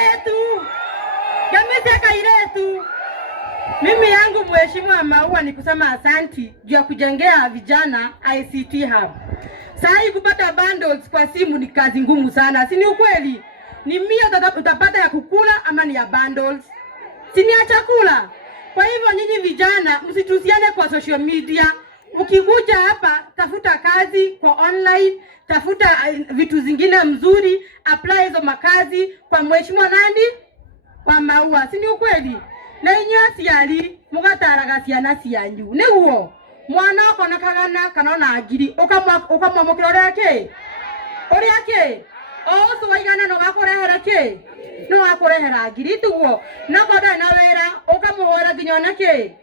kairetu. Jamii kairetu. Mimi yangu Mheshimiwa Maua ni kusema asanti juu ya kujengea vijana ICT hub. Sasa kupata bundles kwa simu ni kazi ngumu sana. Si ni ukweli? Ni mia utapata ya kukula ama ni ya bundles? Si ni ya chakula. Kwa hivyo nyinyi vijana msitusiane kwa social media. Ukikuja hapa tafuta kazi kwa online, tafuta vitu zingine mzuri, apply hizo makazi kwa Mheshimiwa nani? Kwa Maua. Si ni ukweli? Na inyasi yali mugataraga ciana cianyu ni huo mwana wako nakagana kanona agiri ukamwamukira uria ke oso waigana no gakurehera ke no gakurehera agiri tuo na koda na wera ukamuhora ginyona ke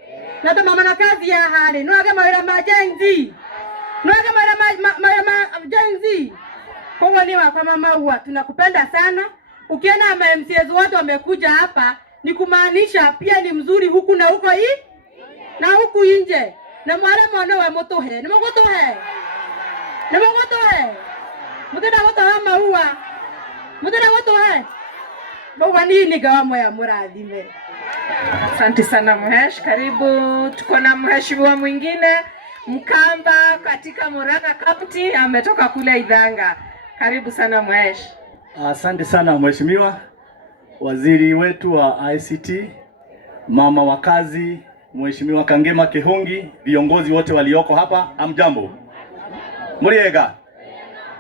na to mama na kazi ya hali no age mawira majenzi no age mawira majenzi kwa ni wa kwa Mama Maua tunakupenda sana. Ukiona MCAs wote wamekuja hapa ni kumaanisha pia ni mzuri huku na huko hii na huku nje. Na mwale mwana wa motohe ni motohe mutenda motohe Maua mutenda motohe Maua ni gawa ya muradhime. Asante sana Mhesh, karibu. Tuko na mheshimiwa mwingine Mkamba katika Murang'a County, ametoka kule Idhanga. Karibu sana Mhesh. Asante sana mheshimiwa waziri wetu wa ICT, mama wa kazi, Mheshimiwa Kangema Kihungi, viongozi wote walioko hapa, amjambo. Muriega.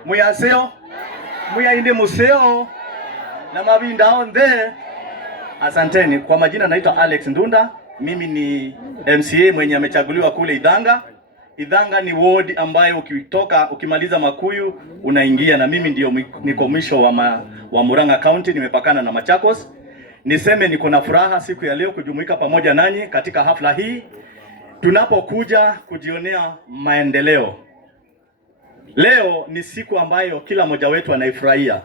Muyaseo. Muyainde museo. Na mabinda onde. Asanteni. Kwa majina naitwa Alex Ndunda. Mimi ni MCA mwenye amechaguliwa kule Idhanga. Idhanga ni ward ambayo ukimaliza Makuyu unaingia, na mimi ndio niko mwisho wa Murang'a County, nimepakana na Machakos. Niseme niko na furaha siku ya leo kujumuika pamoja nanyi katika hafla hii tunapokuja kujionea maendeleo. Leo ni siku ambayo kila mmoja wetu anaifurahia.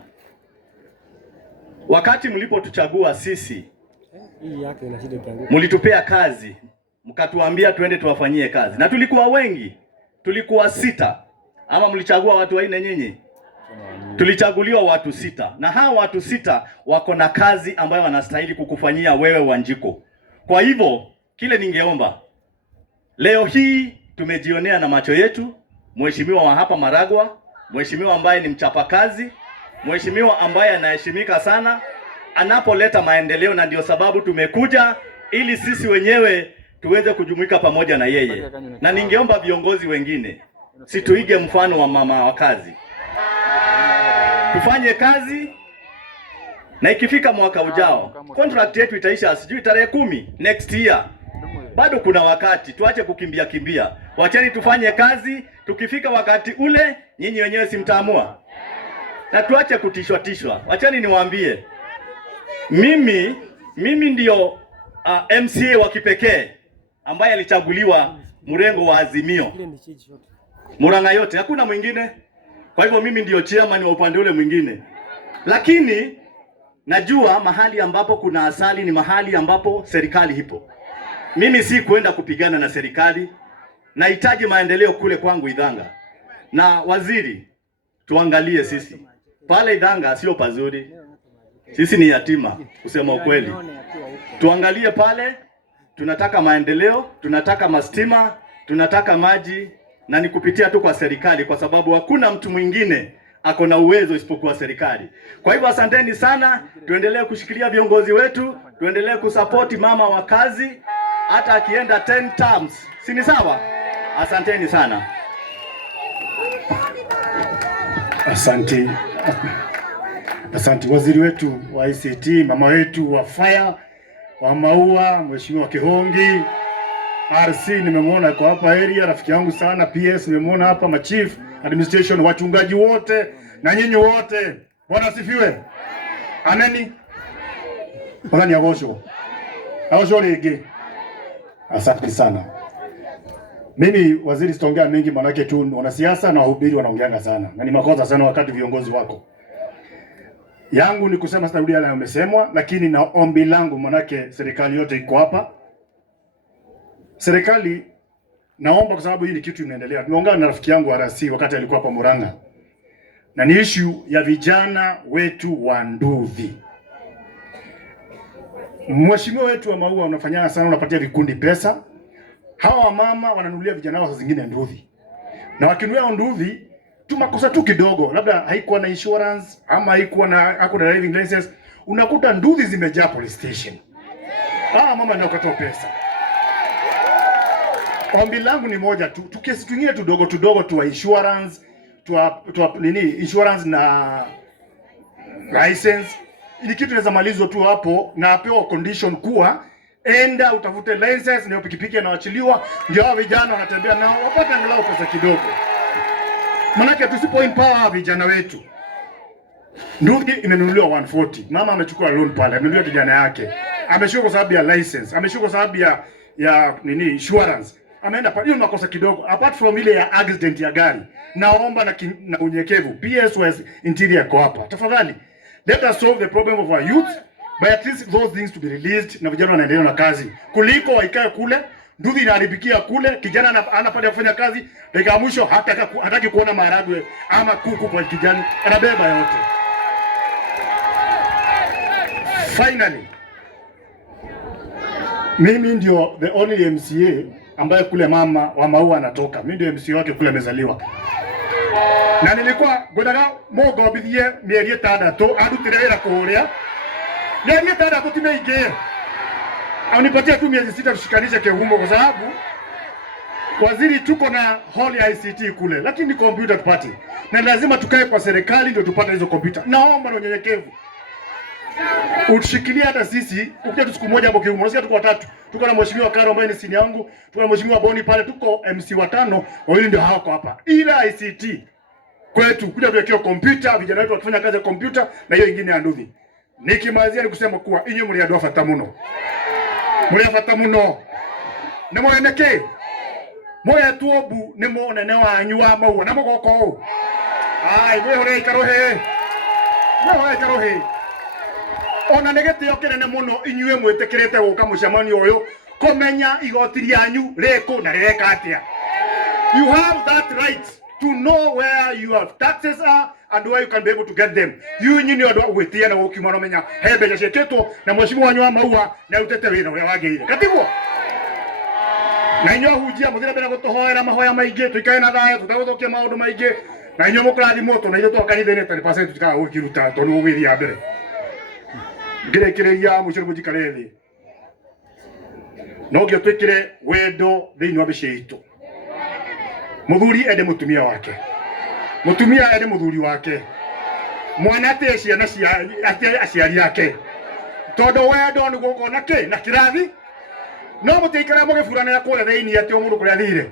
Wakati mlipotuchagua sisi, mlitupea kazi, mkatuambia tuende tuwafanyie kazi. Na tulikuwa wengi, tulikuwa 6. Ama mlichagua watu 4 nyinyi? Tulichaguliwa watu 6. Na hao watu 6 wako na kazi ambayo wanastahili kukufanyia wewe Wanjiko. Kwa hivyo, kile ningeomba, leo hii tumejionea na macho yetu, mheshimiwa wa hapa Maragwa, mheshimiwa ambaye ni mchapakazi, mheshimiwa ambaye anaheshimika sana, anapoleta maendeleo, na ndio sababu tumekuja ili sisi wenyewe tuweze kujumuika pamoja na yeye. Na ningeomba viongozi wengine situige mfano wa mama wa kazi. Tufanye kazi, na ikifika mwaka ujao contract yetu itaisha sijui tarehe 10 next year. Bado kuna wakati, tuache kukimbia. Wacheni tufanye kazi, tukifika wakati ule nyinyi wenyewe simtaamua. Na tuache kutishwa. Wacheni niwaambie, mimi ndio MCA wa kipekee ambaye alichaguliwa mrengo wa Azimio Murang'a yote, hakuna mwingine. Kwa hivyo mimi ndio chairman wa upande ule mwingine. Lakini najua mahali ambapo kuna asali ni mahali ambapo serikali ipo. Mimi si kwenda kupigana na serikali, nahitaji maendeleo kule kwangu Idhanga. Na waziri, tuangalie sisi pale Idhanga sio pazuri. Sisi ni yatima kusema ukweli. Tuangalie pale, tunataka maendeleo, tunataka mastima, tunataka maji, na ni kupitia tu kwa serikali, kwa sababu hakuna mtu mwingine ako na uwezo isipokuwa serikali. Kwa hivyo asanteni sana, tuendelee kushikilia viongozi wetu, tuendelee kusupport mama wa kazi hata akienda 10 terms. Si ni sawa? Asanteni sana. Asante waziri wetu wa ICT, mama wetu wa fire, wa Maua, Mheshimiwa Kihungi. RC nimemwona kwa hapa area, rafiki yangu sana. PS nimemwona hapa, machief, administration, wachungaji wote na nyinyi wote. Bwana asifiwe. Aneni. Bwana Agosho lege. Asante sana. Mimi waziri sitaongea mengi, manake tu wanasiasa na wahubiri wanaongeanga sana. Na ni makosa sana wakati viongozi wako. Yangu ni kusema sitarudia yale yamesemwa, lakini na ombi langu, manake serikali yote iko hapa. Serikali naomba, kwa sababu hii ni kitu inaendelea. Tumeongea na rafiki yangu RC wakati alikuwa hapa Murang'a. Na ni issue ya vijana wetu wa Nduthi. Mheshimiwa wetu wa Maua unafanyana sana, unapatia vikundi pesa. Hawa mama wananunulia vijana wao zingine nduthi. Na wakinunulia nduthi tu makosa tu kidogo, labda haikuwa na insurance ama haikuwa na hakuna driving license, unakuta nduthi zimejaa police station. Mama ndio katoa pesa. Ombi langu ni moja tu, tukesi twingine tudogo tu insurance, insurance na license. Ili kitu inaweza malizwa tu hapo na apewa condition kuwa enda utafute license na pikipiki inaachiliwa, ndio hao vijana wanatembea nao wapate angalau pesa kidogo. Maana tusipo empower vijana wetu. Nduthi imenunuliwa 140. Mama amechukua loan pale, amenunulia kijana yake. Ameshuka kwa sababu ya license, ameshuka kwa sababu ya insurance. Ameenda pale, hiyo makosa kidogo. Apart from ile ya accident ya gari. Naomba na unyekevu. PSOS Interior kwa hapa. Tafadhali, let us solve the problem of our youth by at least those things to be released na vijana wanaendelea na kazi. Kuliko waikae kule, nduthi inaharibikia kule, kijana anapata kufanya kazi, dakika mwisho hataki kuona maharagwe ama kuku kwa kijana, anabeba yote. Finally, mimi ndio the only MCA ambaye kule mama wa Maua anatoka. Mimi ndio MCA wake kule amezaliwa. Na nilikuwa godaga mogo bidie mieri 3 arutire wira kuria. Mieri 3 timeige. Anipatia tu miezi 6 tushikanishe Kehumo kwa sababu waziri tuko na hall ya ICT kule, lakini computer tupate. Na lazima tukae kwa serikali ndio tupate hizo computer. Naomba na unyenyekevu. Utushikilie hata sisi, ukija siku moja hapo Kehumo. Unasikia tuko watatu. Tuko na mheshimiwa Karo ambaye ni senior yangu, tuko na mheshimiwa Boni pale, tuko MC watano, wawili ndio hawako hapa. Ila ICT kwetu kuja kuwekea computer, vijana wetu wakifanya kazi ya computer na hiyo nyingine ya nduthi. Nikimalizia ni kusema kuwa inyo muri andwa fata muno. Muri fata muno. Na mweneke. Moya tuobu ni muone ne wanyu wa Maua na mugoko. Mwe hore ikarohe. Ona negete yokenene muno inyue mwetekerete guka mucemani uyu komenya igoti ryanyu reko na rireka atia. You have that right to know where your taxes are and where you can be able to get them. You nyini wadwa uwetia na ukimano menya hebe ja sheketo na mheshimiwa wanyu wa Maua na utete wira uria wageire. Katiguo. Na inyo hujia muthira bena gutohoera mahoya maingi tuikae na thayo tutaguthokia maundu maingi na inyo mukrathi moto na ithu twakanithene 30% tutikaga gukiruta tondu ugwithia mbere. Ngirekereria muciro mujikarethi. No gyo twikire wendo thiini wa bici itu. Muthuri ende mutumia wake. Mutumia ende muthuri wake. Mwana ate ciana cia aciari yake. Todo wendo ni gukona ki na kirathi. No mutikara mugifuranira kule thiini ati mundu kuria thire.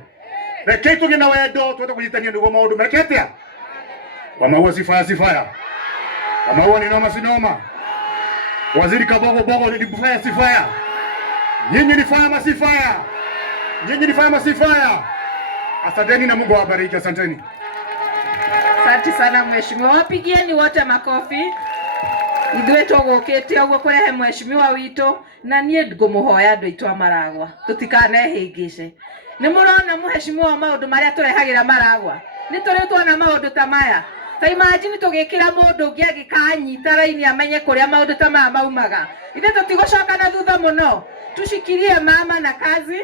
Reke tugina wendo twete kunyitania ndugo maundu mereketia. Wa Maua sifaya. Wa Maua ni noma sinoma. Waziri Kabogo ni fire si fire. Nyinyi ni fire masifaya. Nyinyi ni fire masifaya. Asanteni na Mungu awabariki, asanteni. Asante sana mheshimiwa. Wapigieni wote makofi. Ithuĩ tũgũkĩte ũguo kũrehe mheshimiwa witũ na niĩ ngũmũhoya andũ aitũ a Maragwa tũtikanehĩngĩce. Nĩ mũrona mheshimiwa maũndũ marĩa tũrehagĩra Maragwa. Nĩ tũrĩ tuona maũndũ ta maya. Ta imagine tũgĩkĩra mũndũ ũngĩ agĩkanyita raini amenye kũrĩa maũndũ ta maya maumaga. Ithuĩ tũtigũcoka na thutha mũno. Tushikilie mama na kazi.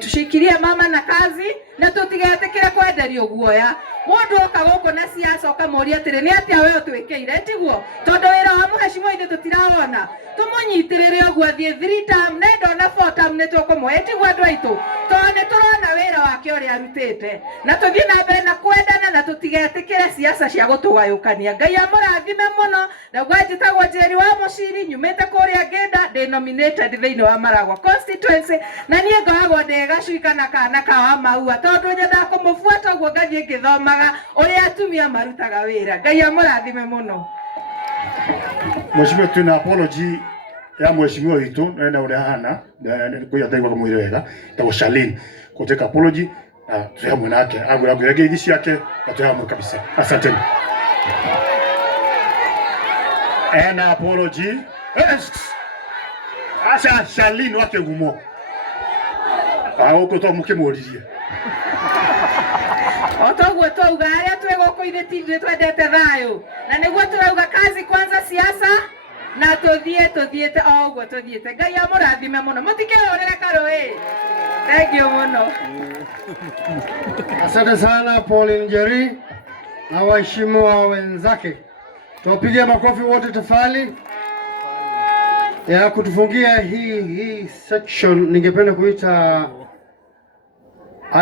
Tushikilie mama na kazi na tutigetekere kwenderio guoya. Mundu oka guku na siasa okamuria atiri ni atia we utwikeire tiguo tondu wira wa mheshimiwa ithu tutirawona tumunyitirire oguo thie 3 term na ndona 4 term ni tukumuhe tiguo andu aitu tondu turona wira wake uria arutite na tuthie na mbere na kwendana na tutigetekere siasa cia gutugayukania. Ngai amurathime muno na gwajitagwo Njeri wa Muciri nyumite kuria Ngenda ndi nominated thiini wa Maragwa constituency na nie ngoragwo ndi gacuika na kana ka wa Maua tondu nyenda kumubuata uguo ngathie ngithoma ore atumia marutaga wira. Ngai amurathime muno. Mheshimiwa, tuna apology ya mheshimiwa witu na ule hana kwa yataigwa kama ile wega tawo Shalin kuteka apology na tuyamu nake agura gigi yake tuyamu kabisa. Asante. An apology. Asa Shalin wake gumo. Uko to mukimuririe. Otoguo twauga aria twegũkũ ithe twendete thayo na nĩguo turauga kazi kwanza siasa na tuthiete oguo tuthiete Ngai amurathime muno mutikirorera Karũĩ. Thank you muno. Asante sana Pauline Njeri na waheshimiwa wenzake. Tuwapigie makofi wote tafadhali. Ya kutufungia hii section, ningependa kuita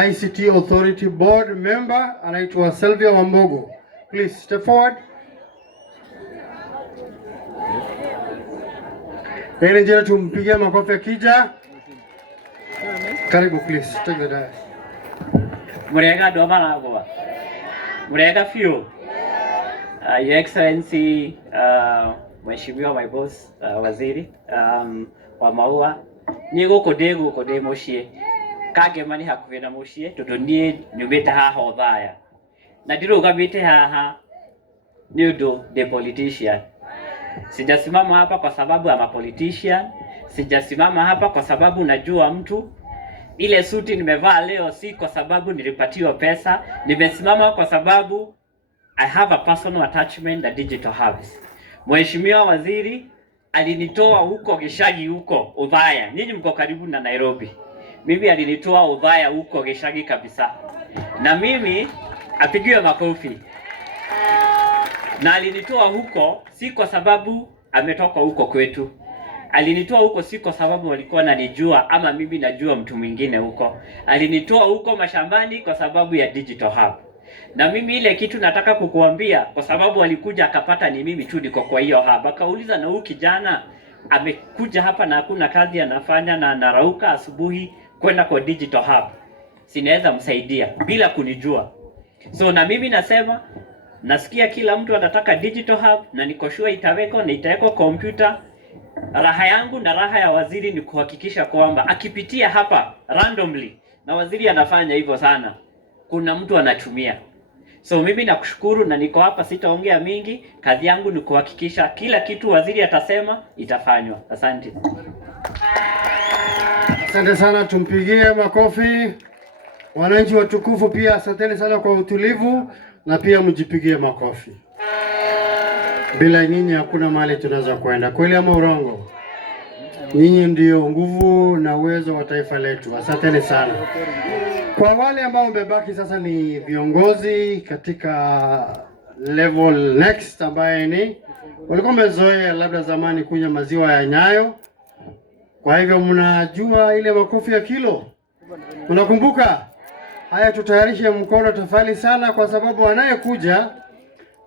ICT Authority Board member anaitwa Sylvia Wambogo. Please step forward. Njeri tumpigie makofi akija. Karibu please, take the dais. Murega ndo maragwa. Murega fiu. Your Excellency, Mheshimiwa my boss, waziri wa maua, ni guku ndi mucii kangema ni hakuhi na mucii tondu nie nyumite haha Othaya na ndirugamite haha ni undu ndi politician. Sijasimama hapa kwa sababu ya politician, sijasimama hapa kwa sababu najua mtu. Ile suti nimevaa leo si kwa sababu nilipatiwa pesa, nimesimama kwa sababu I have a personal attachment na Digital Hubs. Mheshimiwa waziri alinitoa huko Gishagi huko Othaya. Nyinyi mko karibu na Nairobi. Mimi alinitoa Othaya huko Gishagi kabisa. Na mimi apigiwe makofi. Na alinitoa huko si kwa sababu ametoka huko kwetu. Alinitoa huko si kwa sababu walikuwa wananijua ama mimi najua mtu mwingine huko. Alinitoa huko mashambani kwa sababu ya Digital Hub. Na mimi ile kitu nataka kukuambia kwa sababu alikuja akapata ni mimi tu niko kwa hiyo hub. Akauliza na huyu kijana amekuja hapa na hakuna kazi anafanya na anarauka asubuhi kwenda kwa Digital Hub. Sinaweza msaidia bila kunijua. So na mimi nasema nasikia kila mtu anataka Digital Hub na niko sure itaweko na itaweko kompyuta. Raha yangu na raha ya waziri ni kuhakikisha kwamba akipitia hapa randomly, na waziri anafanya hivyo sana, kuna mtu anatumia. So mimi nakushukuru na niko hapa, sitaongea mingi. Kazi yangu ni kuhakikisha kila kitu waziri atasema itafanywa. Asante. Asante sana, tumpigie makofi. Wananchi watukufu pia asanteni sana kwa utulivu na pia mjipigie makofi. Bila nyinyi hakuna mahali tunaweza kwenda. Kweli ama urongo? Nyinyi ndio nguvu na uwezo wa taifa letu. Asanteni sana. Kwa wale ambao wamebaki sasa ni viongozi katika level next, ambaye ni walikuwa wamezoea labda zamani kunywa maziwa ya Nyayo. Kwa hivyo mnajua ile makofi ya kilo. Unakumbuka? Haya, tutayarishe mkono tafali sana, kwa sababu anayekuja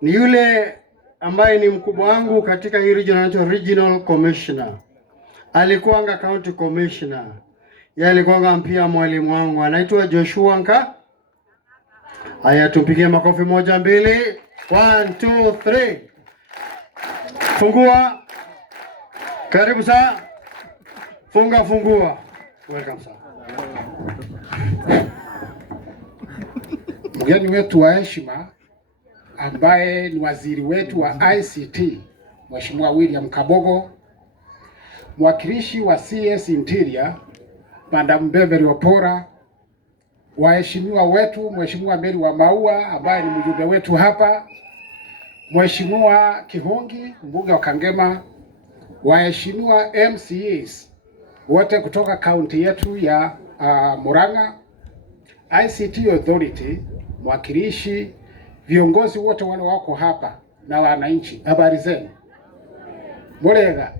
ni yule ambaye ni mkubwa wangu katika hii regional commissioner. Alikuanga county commissioner. Yeye alikuanga pia mwalimu wangu, anaitwa Joshua Nka. Haya, tumpigie makofi 1 2 1 2 3. Fungua. Karibu sana. Fungua. Welcome sana. Mgeni wetu wa heshima ambaye ni waziri wetu wa ICT, Mheshimiwa William Kabogo, mwakilishi wa CS Interior, Madam Beverly Opora, waheshimiwa wetu, Mheshimiwa Mary wa Maua ambaye ni mjumbe wetu hapa, Mheshimiwa Kihongi, mbunge wa Kangema, waheshimiwa MCAs wote kutoka kaunti yetu ya Murang'a, ICT Authority, mwakilishi, viongozi wote wale wako hapa na wananchi, habari zenu? Murega.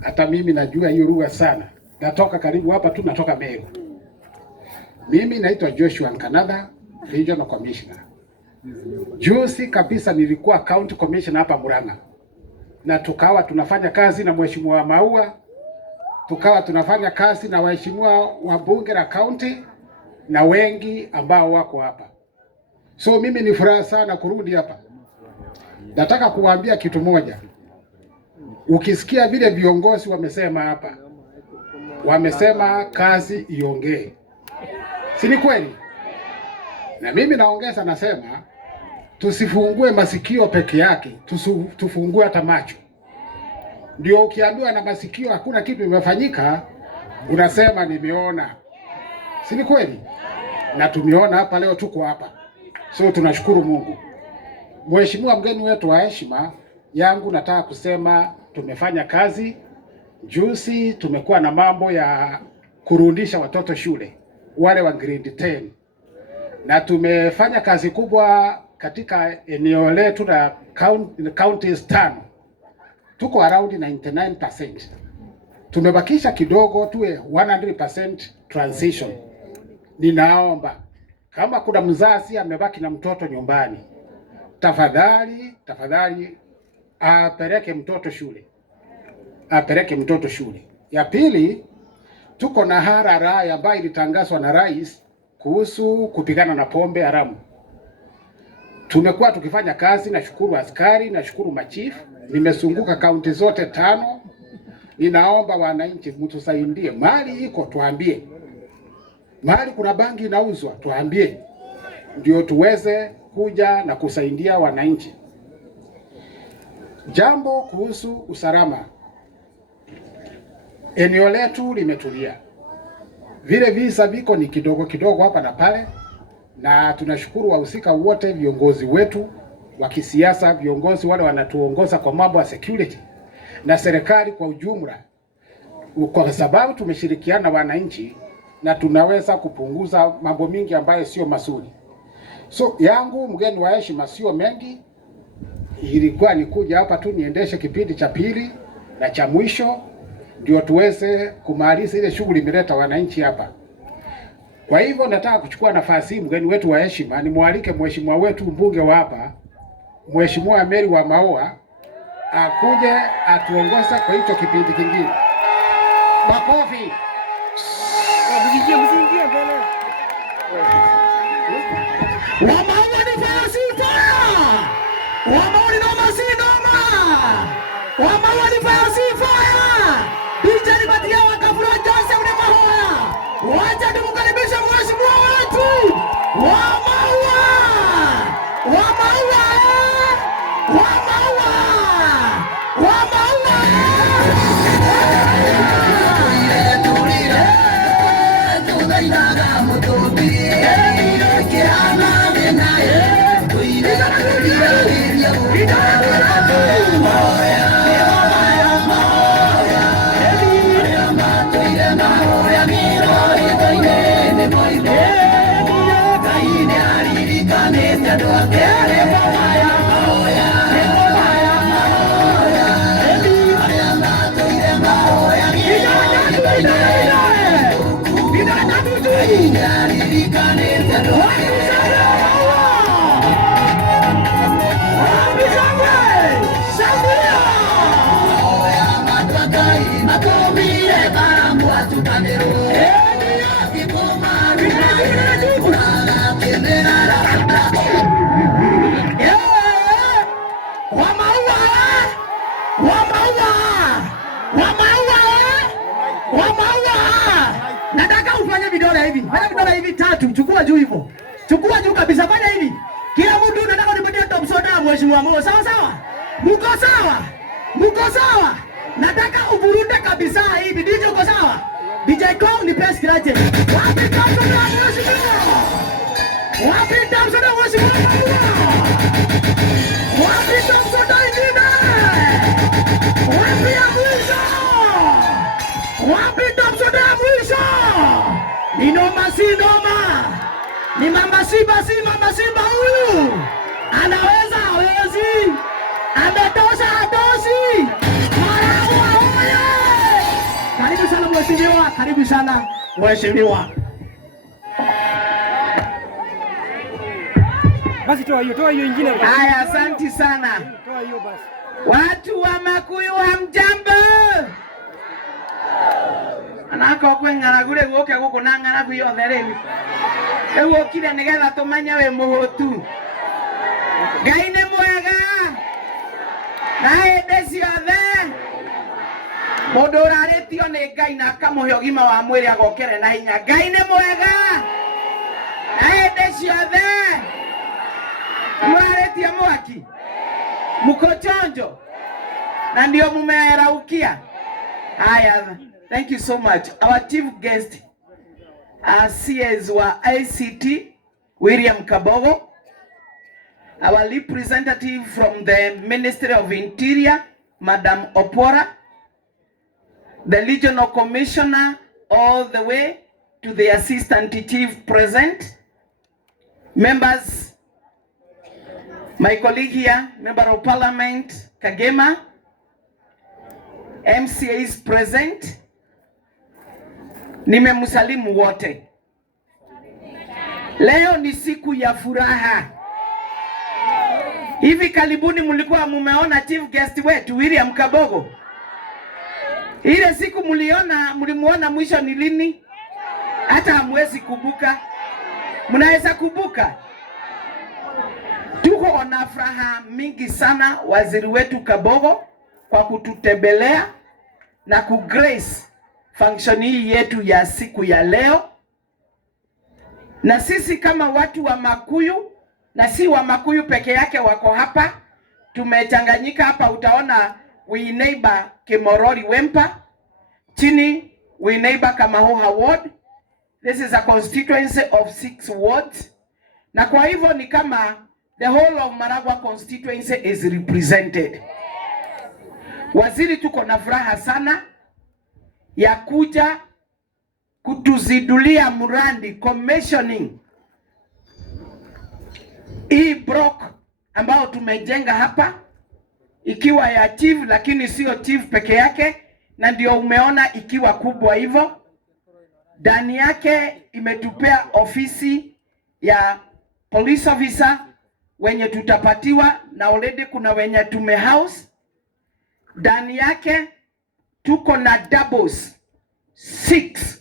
Hata mimi najua hiyo lugha sana. Natoka karibu hapa tu, natoka Meru. Mimi naitwa Joshua Nkanada, Regional Commissioner. Juzi kabisa nilikuwa County Commissioner hapa Murang'a. Na tukawa tunafanya kazi na Mheshimiwa Maua, tukawa tunafanya kazi na waheshimiwa wa bunge la county na wengi ambao wako hapa. So mimi ni furaha sana kurudi hapa. Nataka kuwaambia kitu moja. Ukisikia vile viongozi wamesema hapa, wamesema kazi iongee. Si ni kweli? Na mimi naongeza nasema tusifungue masikio peke yake, tufungue hata macho. Ndio ukiambiwa na masikio hakuna kitu imefanyika, unasema nimeona. Si ni kweli? Na tumeona hapa leo, tuko hapa. So tunashukuru Mungu. Mheshimiwa mgeni wetu wa heshima, yangu nataka kusema tumefanya kazi. Juzi tumekuwa na mambo ya kurudisha watoto shule wale wa grade 10, na tumefanya kazi kubwa katika eneo letu la counties 5. Tuko around 99%. Tumebakisha kidogo tuwe 100% transition. Ninaomba kama kuna mzazi amebaki na mtoto nyumbani, tafadhali apeleke mtoto shule. Ya pili, tuko na harara ambayo ilitangazwa na rais kuhusu kupigana na pombe haramu. Tumekuwa tukifanya kazi, nashukuru askari, nashukuru machifu, nimezunguka kaunti zote 5. Ninaomba wananchi mtusaidie, mali iko tuambie, mali kuna bangi inauzwa tuambie, ndio tuweze kuja na kusaidia wananchi. Jambo kuhusu usalama, eneo letu limetulia, vile visa viko ni kidogo hapa na pale, na tunashukuru wahusika wote, viongozi wetu wa kisiasa, viongozi wale wanatuongoza kwa mambo ya security na serikali kwa ujumla, kwa sababu tumeshirikiana na wananchi na tunaweza kupunguza mambo mingi ambayo sio mazuri. So yangu mgeni wa heshima sio mengi, ilikuwa nikuja hapa tu niendeshe kipindi cha pili na cha mwisho ndio tuweze kumaliza ile shughuli imeleta wananchi hapa. Kwa hivyo nataka kuchukua nafasi hii, mgeni wetu wa heshima, nimwalike mheshimiwa wetu mbunge wa hapa, Mheshimiwa Mary wa Maua, akuje atuongoza kwa hicho kipindi kingine. Makofi. Wamaua ni faya. Wamaua ni noma si noma. Wamaua ni faya. Picha ni batia wakafura Joseph ni Mahoya. Wacha tumkaribishe mheshimiwa wetu. Wamaua. Wamaua. Wamaua. Wamaua. Nataka ufanye vidole hivi. Fanya vidole hivi 3, chukua juu hivyo. Chukua juu kabisa, fanya hivi. Kila mtu nataka unipatie top soda mheshimiwa Mo. Sawa sawa? Mko sawa? Mko sawa? Nataka uburunde kabisa hivi. DJ uko sawa? DJ Kong ni press scratch. Wapi top soda mheshimiwa? Wapi top soda mheshimiwa? Wapi top soda ingine? Wapi ya mwisho? Wapi top soda ya mwisho? Ni noma si noma. Ni mama Simba huyu. Anaweza hawezi. Ametosha hatoshi. Marawa hoye. Karibu sana mheshimiwa, karibu sana mheshimiwa. Basi toa hiyo ingine basi. Haya, asante sana. Toa hiyo basi. Watu wa Makuyu hamjambo. Anako kwengana gure goke goko nangana kuyothe riu. Ewo kire nigetha tumanye we muhutu. Ngai ni mwega. Na hinde ciothe mundu uraritio ni Ngai na akamuhe ũgima wa mwĩrĩ agokere na hinya. Ngai ni mwega. Na hinde ciothe mwarĩtie mwaki muko chonjo na ndio mumeraukia. Haya, thank you so much. Our chief guest, CS wa ICT William Kabogo, our representative from the Ministry of Interior, Madam Opora, the Regional Commissioner, all the way to the Assistant Chief present, members, my colleague here, Member of Parliament, Kagema, MCAs present, nimemsalimu wote. Leo ni siku ya furaha. Hivi karibuni mlikuwa mumeona chief guest wetu William Kabogo? Ile siku mlimuona mwisho ni lini? Hata hamwezi kubuka. Mnaweza kubuka? Tuko na furaha mingi sana waziri wetu Kabogo kwa kututembelea na kugrace function hii yetu ya siku ya leo. Na sisi kama watu wa Makuyu, na si wa Makuyu peke yake wako hapa, tumechanganyika hapa. Utaona we neighbor Kimorori Wempa, chini we neighbor Kamahoha ward. This is a constituency of 6 wards. Na kwa hivyo ni kama the whole of Maragua constituency is represented. Waziri, tuko na furaha sana ya kuja kutuzidulia mradi commissioning hii block ambao tumejenga hapa, ikiwa ya chief, lakini sio chief peke yake, na ndio umeona ikiwa kubwa hivyo. Ndani yake imetupea ofisi ya police officer wenye tutapatiwa, na already kuna wenye tumehouse. Ndani yake tuko na doubles 6,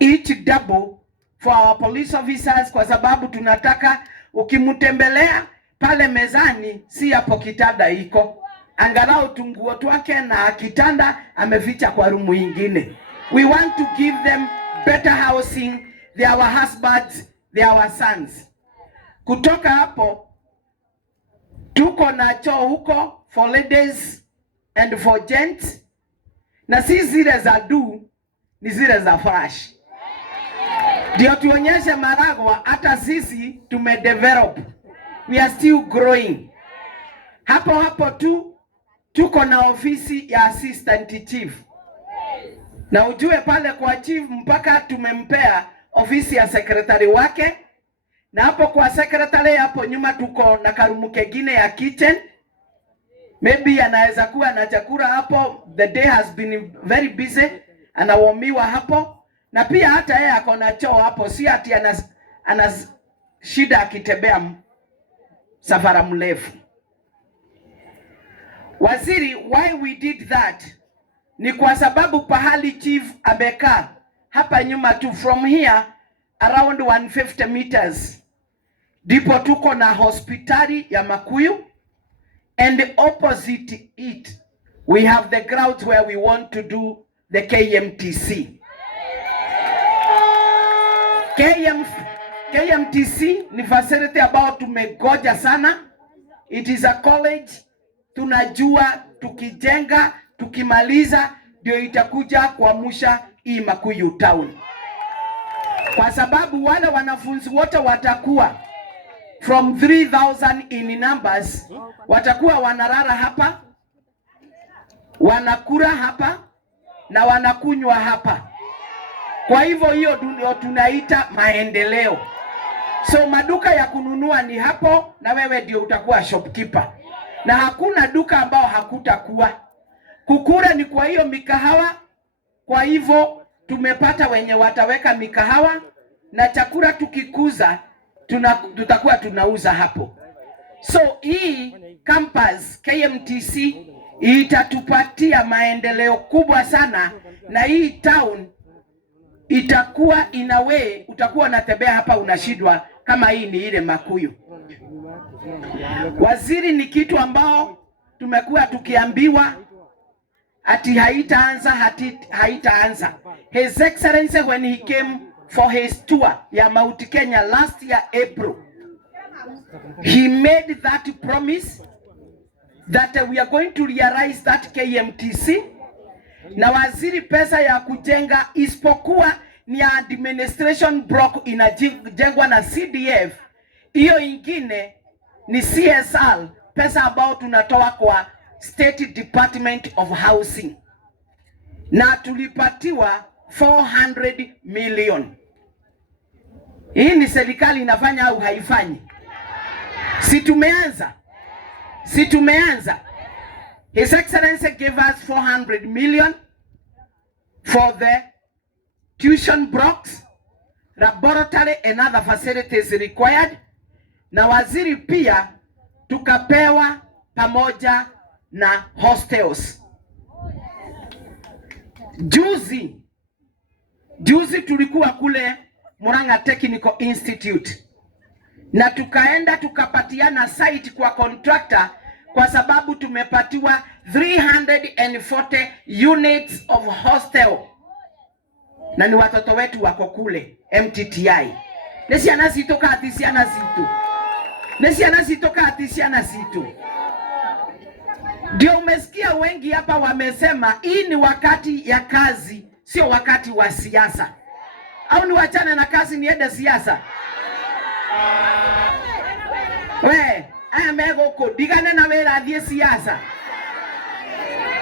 each double for our police officers, kwa sababu tunataka ukimtembelea pale mezani si hapo kitanda iko, angalau tunguo twake na kitanda ameficha kwa rumu ingine. We want to give them better housing. They are our husbands, they are our sons. Kutoka hapo tuko na choo huko for ladies and for gents, na si zile za ni zile za fresh. Ndio tuonyeshe Maragua hata sisi tumedevelop. We are still growing. Hapo tu tuko na ofisi ya assistant chief. Na ujue pale kwa chief mpaka tumempea ofisi ya secretary wake. Na hapo kwa secretary hapo nyuma tuko na karumu kengine ya kitchen. Maybe anaweza kuwa na chakula hapo. The day has been very busy. Anawomiwa hapo. Na pia hata yeye ako na choo hapo, si ati ana shida akitembea safara mrefu. Waziri, why we did that ni kwa sababu pahali chief amekaa hapa nyuma tu, from here around 150 meters ndipo tuko na hospitali ya Makuyu, and opposite it we have the grounds where we want to do the KMTC. KMTC ni facility ambao tumegoja sana. It is a college. Tunajua tukijenga, tukimaliza ndio itakuja kuamsha hii Makuyu town, kwa sababu wale wanafunzi wote watakuwa from 3000 in numbers, watakuwa wanarara hapa, wanakula hapa na wanakunywa hapa. Kwa hivyo hiyo ndio tunaita maendeleo. So maduka ya kununua ni hapo, na wewe ndio utakuwa shopkeeper. Na hakuna duka ambao hakutakuwa. Kukura ni kwa hiyo mikahawa. Kwa hivyo tumepata wenye wataweka mikahawa, na chakula tukikuza tutakuwa tunauza hapo. So hii campus KMTC itatupatia maendeleo kubwa sana, na hii town itakuwa in a way utakuwa unatembea hapa unashindwa kama hii ni ile Makuyu. Waziri, ni kitu ambao tumekuwa tukiambiwa ati haitaanza. His Excellency when he came for his tour ya Mount Kenya last year April, he made that promise that we are going to realize that KMTC. Na waziri, pesa ya kujenga isipokuwa ni administration block inajengwa na CDF, Hiyo ingine ni CSR, pesa ambao tunatoa kwa State Department of Housing, na tulipatiwa 400 million. Hii ni serikali inafanya au haifanyi? Si tumeanza. His Excellency gave us 400 million for the tuition blocks, laboratory and other facilities required. Na waziri pia tukapewa pamoja na hostels. Juzi tulikuwa kule Murang'a Technical Institute na tukaenda tukapatiana site kwa contractor kwa sababu tumepatiwa 340 units of hostel, na ni watoto wetu wako kule MTTI. Nesiana zito. Ndio umesikia wengi hapa wamesema hii ni wakati ya kazi, sio wakati wa siasa. Au ni wachane na kazi niende siasa? Aya mego kudigane na wera thie siasa.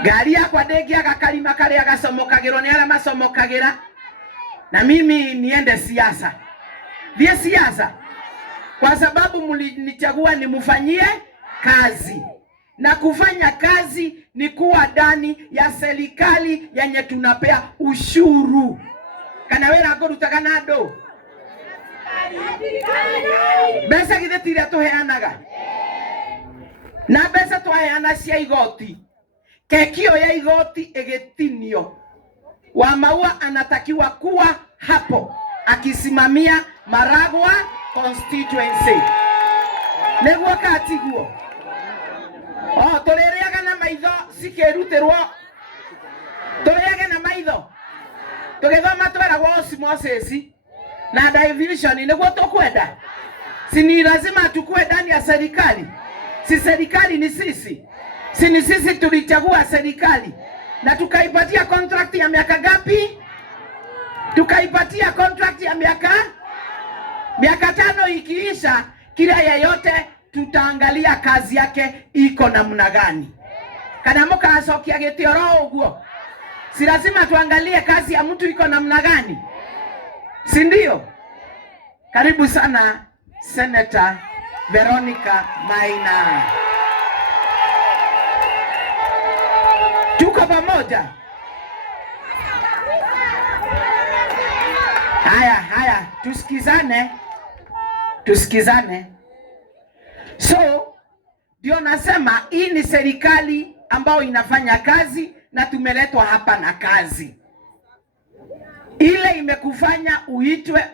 Gari yakwa ndegi agakalima kale agasomokagirwo ni ala masomokagira, na mimi niende siasa. Thie siasa kwa sababu mlinichagua nimufanyie kazi, na kufanya kazi ni kuwa ndani ya serikali yenye tunapea ushuru. Kana wera ngoruta nado besa githetiria tuheanaga, na besa twaheana cia igoti. Kekio ya igoti egetinio, Wamaua anatakiwa kuwa hapo akisimamia Maragwa constituency. Neguo katiguo turereaga na maitho sikeruterwo, tureage na maitho tugethoma tweragwo osmosis na division. Neguo tukwenda, si ni lazima tukue ndani ya serikali? Si serikali ni sisi? Si ni sisi tulichagua serikali na tukaipatia contract ya miaka gapi? Tukaipatia contract ya miaka 5. Ikiisha, kila yeyote tutaangalia kazi yake iko namna gani. Kana muka asokia getioro uguo, si lazima tuangalie kazi ya mtu iko namna gani, si ndio? Karibu sana Senator Veronica Maina. Tuko pamoja. Haya, tusikizane. So ndio nasema hii ni serikali ambayo inafanya kazi, na tumeletwa hapa na kazi. Ile imekufanya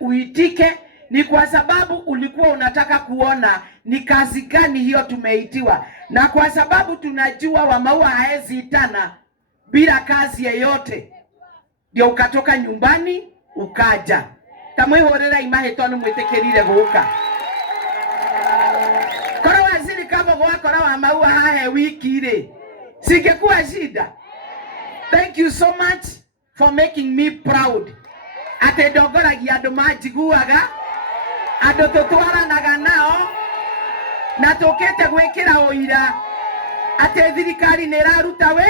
uitike ni kwa sababu ulikuwa unataka kuona ni kazi gani hiyo tumeitiwa, na kwa sababu tunajua Wamaua haezi itana bila kazi yeyote, ndio ukatoka nyumbani ukaja. Tamwihorera imahetonu mwitekerire guka. Kora waziri kama gwakora Wamaua hahe wiki ile, singekuwa shida. Thank you so much for making me proud. Ate ndogoragia andu manjiguaga, andu tutwaranaga nao, na tukete gwikira uira ate thirikari niraruta we,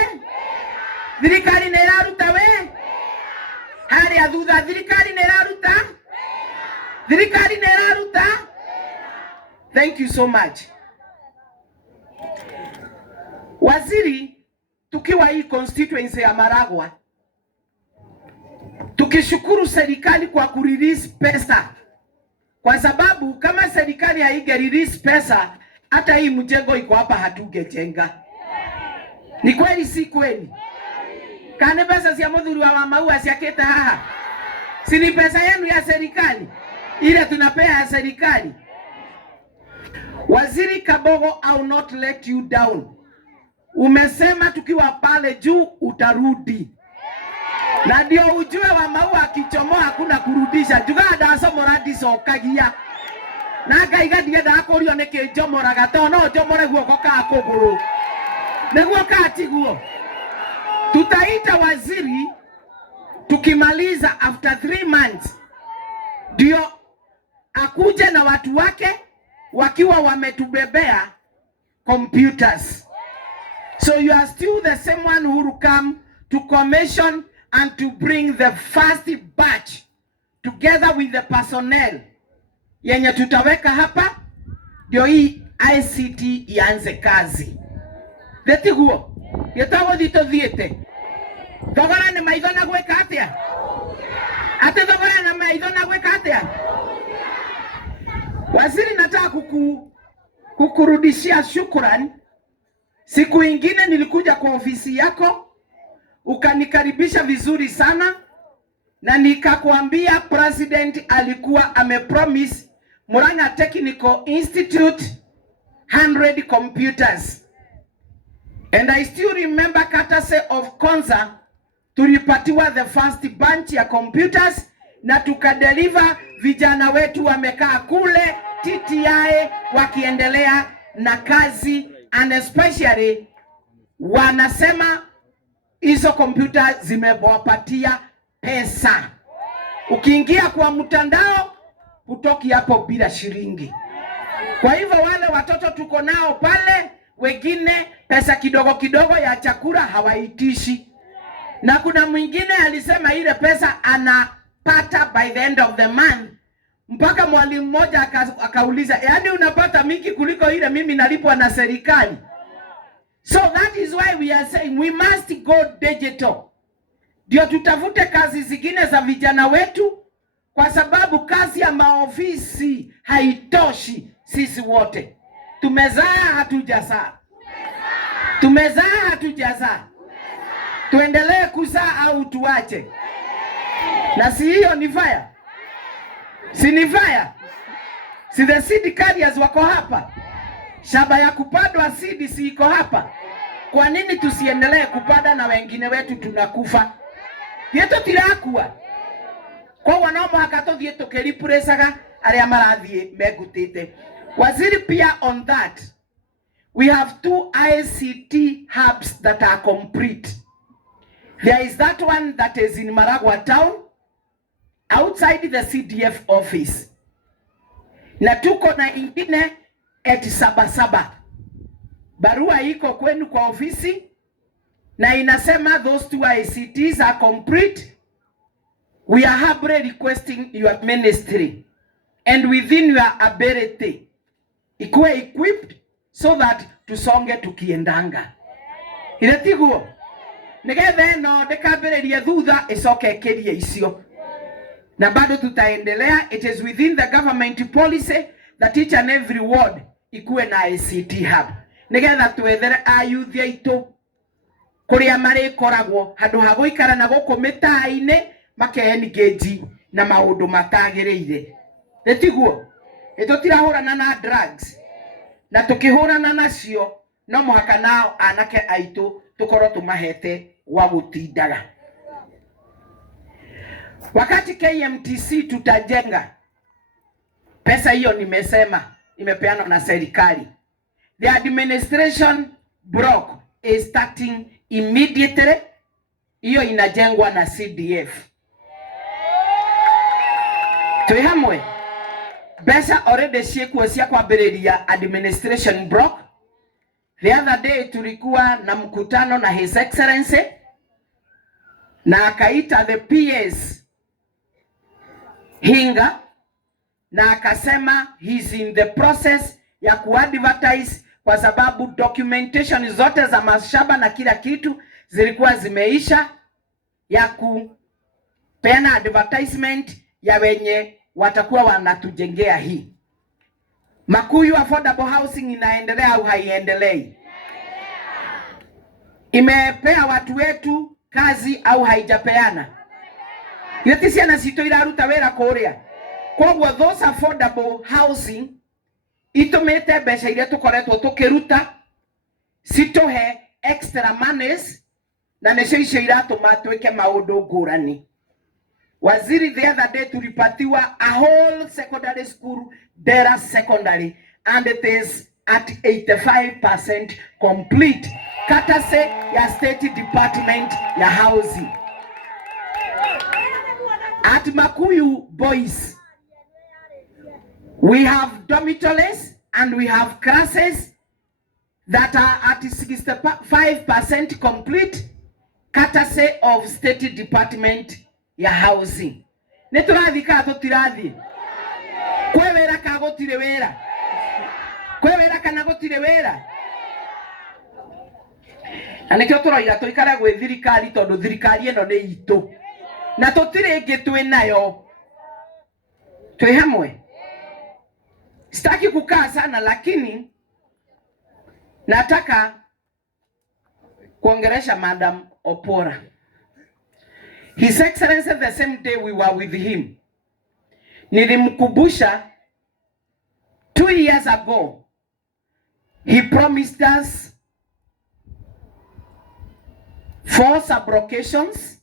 haria thutha thirikari niraruta. Thank you so much. Waziri, tukiwa hii constituency ya Maragwa, tukishukuru serikali kwa kurelease pesa, kwa sababu kama serikali haige release pesa, hata hii mjengo iko hapa hatugejenga. Ni kweli si kweli? Kane pesa cia muthuri wa Wamaua ciakete haha, si ni pesa yenu ya serikali ile tunapea ya serikali? Waziri Kabogo, I will not let you down. Umesema tukiwa pale juu utarudi, na ndio ujue Wamaua akichomoa hakuna kurudisha. Juga daso moradi sokagia na gaiga ndienda akorio neke jomora gato no jomore guoko ka kuguru neguo katiguo. Tutaita waziri tukimaliza after 3 months, ndio akuje na watu wake wakiwa wametubebea computers. So you are still the same one who will come to commission and to bring the first batch together with the personnel yenye tutaweka hapa ndio hii ICT ianze kazi. Detiguo yetago dito diete thogora ni maitho na gweka atia ate thogora na maitho na gweka atia. Waziri, nataka kukurudishia shukrani. Siku ingine nilikuja kwa ofisi yako ukanikaribisha vizuri sana na nikakwambia president alikuwa amepromise Murang'a Technical Institute 100 computers. And I still remember courtesy of Konza tulipatiwa the first bunch ya computers na tukadeliver. Vijana wetu wamekaa kule TTI wakiendelea na kazi, and especially wanasema hizo kompyuta zimewapatia pesa. Ukiingia kwa mtandao utoki hapo bila shilingi. Kwa hivyo wale watoto tuko nao pale, wengine pesa kidogo kidogo ya chakula hawaitishi. Na kuna mwingine alisema ile pesa anapata by the end of the month. Mpaka mwalimu mmoja akauliza, yaani unapata mingi kuliko ile mimi nalipwa na serikali? So that is why we are saying we must go digital. Ndio tutafute kazi zingine za vijana wetu, kwa sababu kazi ya maofisi haitoshi. Sisi wote tumezaa hatujazaa, tumezaa hatujazaa, tuendelee kuzaa au tuache? Na si hiyo ni fire? Si ni fire? Si the seed carriers wako hapa? Shamba ya kupandwa seed si iko hapa? Kwa nini tusiendelee kupanda na wengine wetu tunakufa? Yeto tirakua kwa wanomo hakatothie tukeripuresaga aria marathie megutite. Waziri, pia on that we have 2 ICT hubs that are complete. There is that one that is in Maragua town outside the CDF office, na tuko na ingine at Sabasaba. Barua iko kwenu kwa ofisi na inasema those 2 ICTs are complete. We are humbly requesting your ministry and within your ability ikuwe equipped so that tusonge tukiendanga. Iretiguo nigetha no ndekambĩrĩrie thutha icoke kerie icio, na bado tutaendelea. It is within the government policy that each and every ward ikuwe na ICT hub nigetha twethere ayuthi aitu kuria mari koragwo handu ha guikara na guku mitaa-ini makeengage na maundu matagiriire. Etiguo itutirahurana na drugs, na tukihurana nacio no muhaka nao anake aitu tukorwo tumahete wa gutindaga. Wakati KMTC tutajenga, pesa hiyo nimesema imepeanwa na serikali. The administration block is starting immediately. Hiyo inajengwa na CDF. Tuihamwe pesa already shikuwa cia kwambĩrĩria administration block. The other day tulikuwa na mkutano na His Excellency na akaita the PS Hinga na akasema he's in the process ya kuadvertise, kwa sababu documentation zote za mashamba na kila kitu zilikuwa zimeisha, ya kupeana advertisement ya wenye watakuwa wanatujengea hii. Makuyu affordable housing inaendelea au haiendelei? Imepea watu wetu kazi au haijapeana? Yeti ciana citũ iraruta wĩra kũrĩa. Kwoguo those affordable housing itumĩte mbeca iria tũkoretwo tũkĩruta citũhe extra monies, na nĩcio icio iratũma twĩke maũndũ ngũrani. Waziri, the other day tulipatiwa a whole secondary school, Dera Secondary, and it is at 85% complete. Courtesy ya State Department ya Housing. At Makuyu Boys, we have dormitories and we have classes that are at 65% complete, courtesy of State Department ya Housing. Neturathi ka tutirathi kwe wera ka gutire wera kwe wera kana gutire wera anekyo turoira tuikara gwe thirikari tondu thirikari eno ni itu na tutire ingi twi nayo twi hamwe. Sitaki kukaa sana, lakini nataka kuongelesha Madam Opora. His Excellency, the same day we were with him, nilimkumbusha 2 years ago he promised us 4 sub-locations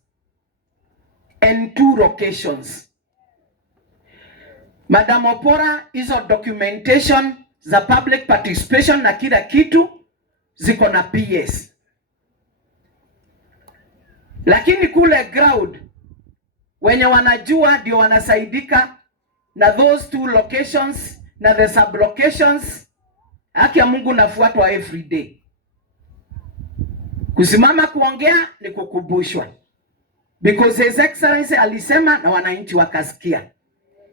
and 2 locations. Madam Opora, hizo documentation za public participation na kila kitu ziko na PS. Lakini kule ground wenye wanajua ndio wanasaidika na those 2 locations na the sub locations. Haki ya Mungu nafuatwa every day. Kusimama kuongea ni kukumbushwa, because His Excellency alisema na wananchi wakasikia,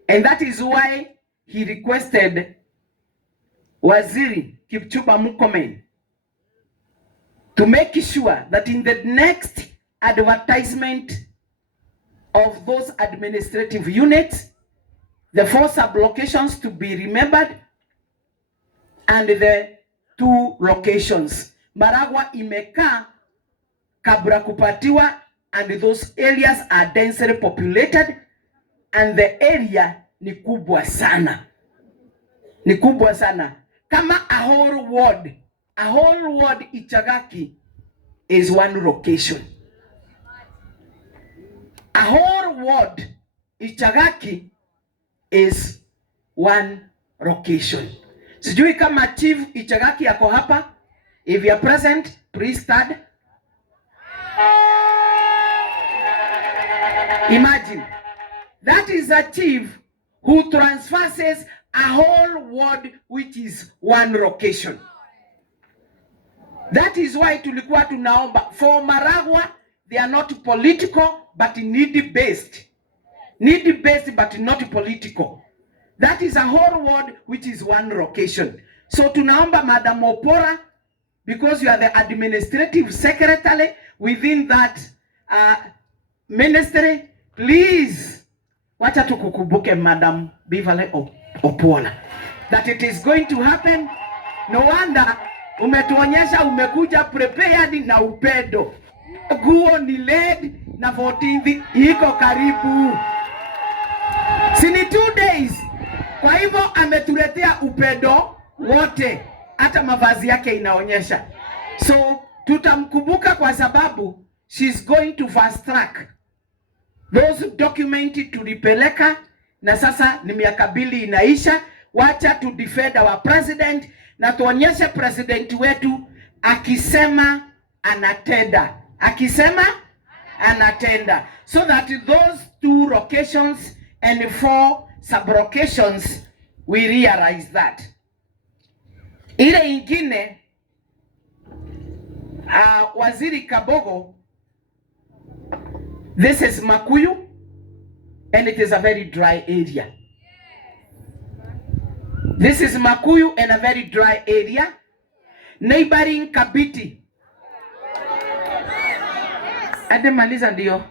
and that is why he requested Waziri Kipchumba Murkomen to make sure that in the next advertisement of those administrative units, the 4 sub-locations to be remembered and the 2 locations. Maragwa imekaa kabla kupatiwa, and those areas are densely populated and the area ni kubwa sana. Ni kubwa sana. Kama a whole ward Ichagaki is 1 location. A whole ward Ichagaki is 1 location. Sijui kama Chief Ichagaki yako hapa. If you are present, please stand. Imagine, that is a chief who transverses a whole ward which is 1 location. That is why tulikuwa tunaomba for Maragwa, they are not political but need based. Need based but not political. That is a whole ward which is 1 location. So tunaomba Madam Opora, because you are the administrative secretary within that ministry, please wacha tukukumbuke Madam Beverly Opora that it is going to happen. No wonder umetuonyesha umekuja prepared na upendo. Guo ni led na 14th iko karibu. Sini 2 days. Kwa hivyo ametuletea upendo wote, hata mavazi yake inaonyesha. So tutamkumbuka kwa sababu she's going to fast track those documents tulipeleka, na sasa ni miaka 2 inaisha. Wacha to defend our president na tuonyeshe president wetu akisema anatenda, akisema anatenda, so that those 2 locations and 4 sub-locations we realize that. Ile ingine Waziri Kabogo, this is Makuyu and it is a very dry area. This is Makuyu and a very dry area. Neighboring Kabiti. Ademaliza ndio.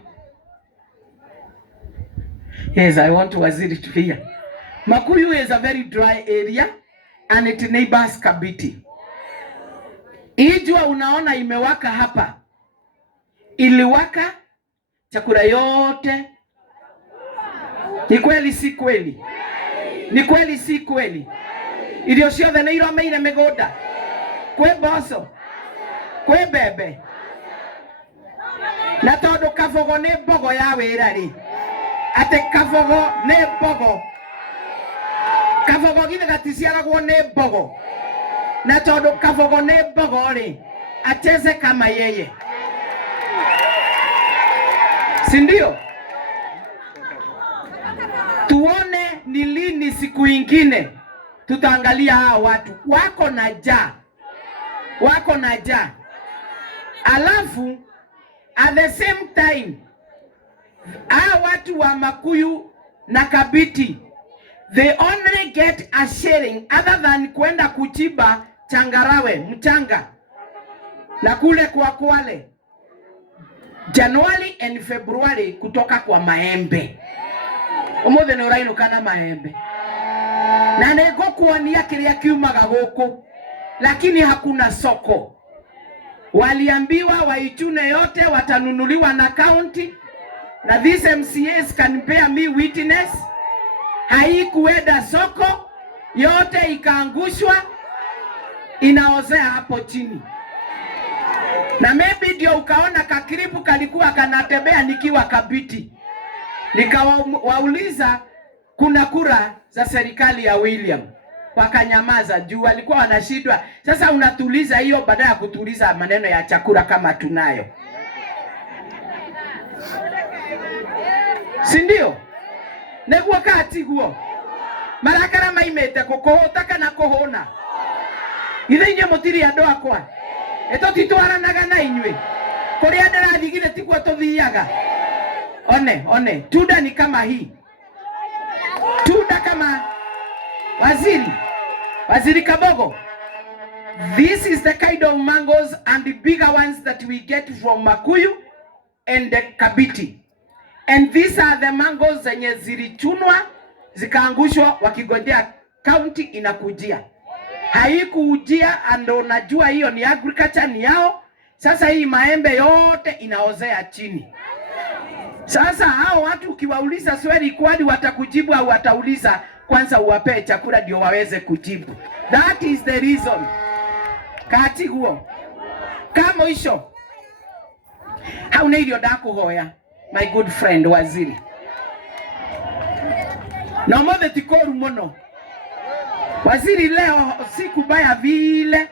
Yes, I want Waziri to hear. Makuyu is a very dry area and it neighbors Kabiti. Ijua unaona imewaka hapa. Iliwaka chakula yote. Ni kweli si kweli? Ni kweli si kweli? Irio ciothe nĩ iromeire mĩgũnda. Kwĩ mboco, kwĩ mbembe. Na tondũ Kabogo nĩ mbogo ya wĩra rĩ. Atĩ Kabogo nĩ mbogo. Kabogo githĩ gaticiaragwo nĩ mbogo. Na tondũ Kabogo nĩ mbogo rĩ, acheze kama yeye. Si ndio? Tuone ni lini siku ingine tutaangalia hao watu wako na njaa. Alafu at the same time hao watu wa Makuyu na Kabiti, they only get a sharing other than kwenda kuchiba changarawe mchanga na kule kwa Kwale January and February kutoka kwa maembe. Omothe ni urainukana maembe na nego kuonia kiria kiumaga guku, lakini hakuna soko. Waliambiwa waichune yote, watanunuliwa na county, na these MCAs can bear me witness, haikuenda soko, yote ikaangushwa, inaozea hapo chini. Na maybe ndio ukaona kakiribu kalikuwa kanatembea nikiwa Kabiti, nikawauliza kuna kura za serikali ya William, wakanyamaza juu walikuwa wanashindwa. Sasa unatuliza hiyo badala ya kutuliza maneno ya chakula kama tunayo, si ndio? Neguo kati guo marakara maimete kukohota kana kuhona ithe inye mutiri andu akwa eto titwaranaga na inywe kuria ndirathigire tikuo tuthiaga. One tunda ni kama hii, tunda kama waziri Kabogo. This is the kind of mangoes and the bigger ones that we get from Makuyu and the Kabiti. And these are the mangoes zenye zilichunwa zikaangushwa wakigojea county inakujia. Haikuujia, ando unajua hiyo ni agriculture ni yao. Sasa hii maembe yote inaozea chini. Sasa hao watu ukiwauliza swali kwani watakujibu au watauliza kwanza uwape chakula ndio waweze kujibu. That is the reason. Kati huo kama isho hauna ilio dakuhoya my good friend waziri na mothe tikoru mono waziri, leo siku baya vile,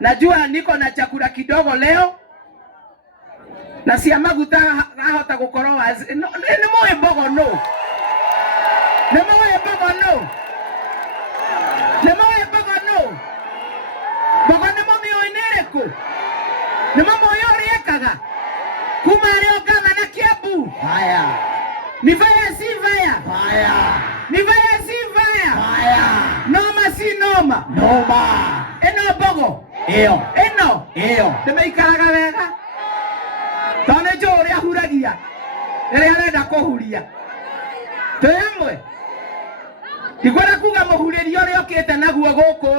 najua niko na chakula kidogo leo na si amaguta hahota gukoro waziri no, ni moe bogo no bogo ni momi oinereko ni mama oyoriekaga kuma leo kama na Kiambu. Haya ni vaya si vaya, ni vaya si vaya, noma si noma, eno bogo eno nimeikaraga wega tone jore ahuragia ere arenda kuhuria temwe igora kuga muhuriri ore okete naguo guku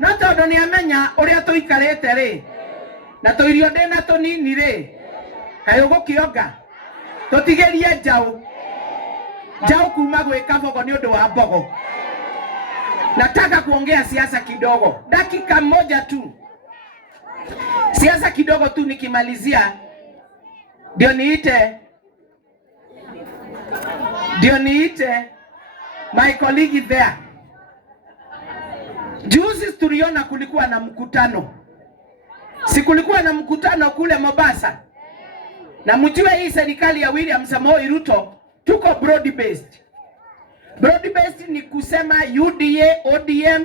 na tondu ni amenya uria tuikarite ri na tuirio ndena tunini ri kayo gukionga tutigerie njau kuma gwika bogo ni undu wa bogo. Nataka kuongea siasa kidogo, dakika moja tu, siasa kidogo tu nikimalizia ndio niite my colleague there. Juzi tuliona kulikuwa na mkutano, si kulikuwa na mkutano kule Mombasa, na mjue hii serikali ya William Samoei Ruto tuko broad based. Broad based ni kusema UDA, ODM,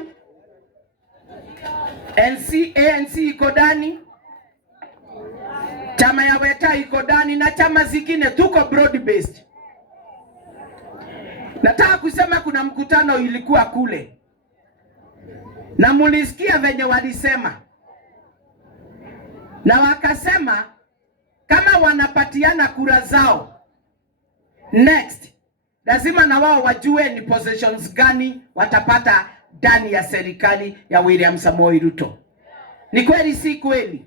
ANC iko ndani, chama ya Weta iko ndani na chama zingine, tuko broad based. Nataka kusema kuna mkutano ilikuwa kule, na mulisikia venye walisema, na wakasema kama wanapatiana kura zao next, lazima na wao wajue ni positions gani watapata ndani ya serikali ya William Samoei Ruto. Ni kweli si kweli?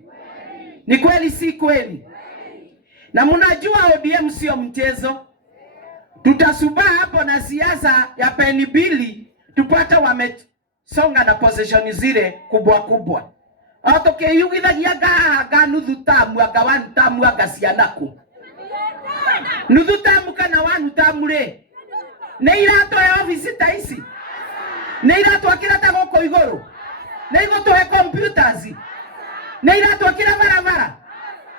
Ni kweli si kweli? Na mnajua ODM sio mchezo. Tutasubaa hapo na siasa ya peni bili tupata wamesonga na position zile kubwa kubwa. Atoke yugithagia ga nuthu tamu aga one tamu aga cianaku. Nuthu tamu kana one tamu re. Ne irato ya office ta ici. Ne irato akira ta goko iguru. Ne igoto he computers. Ne irato akira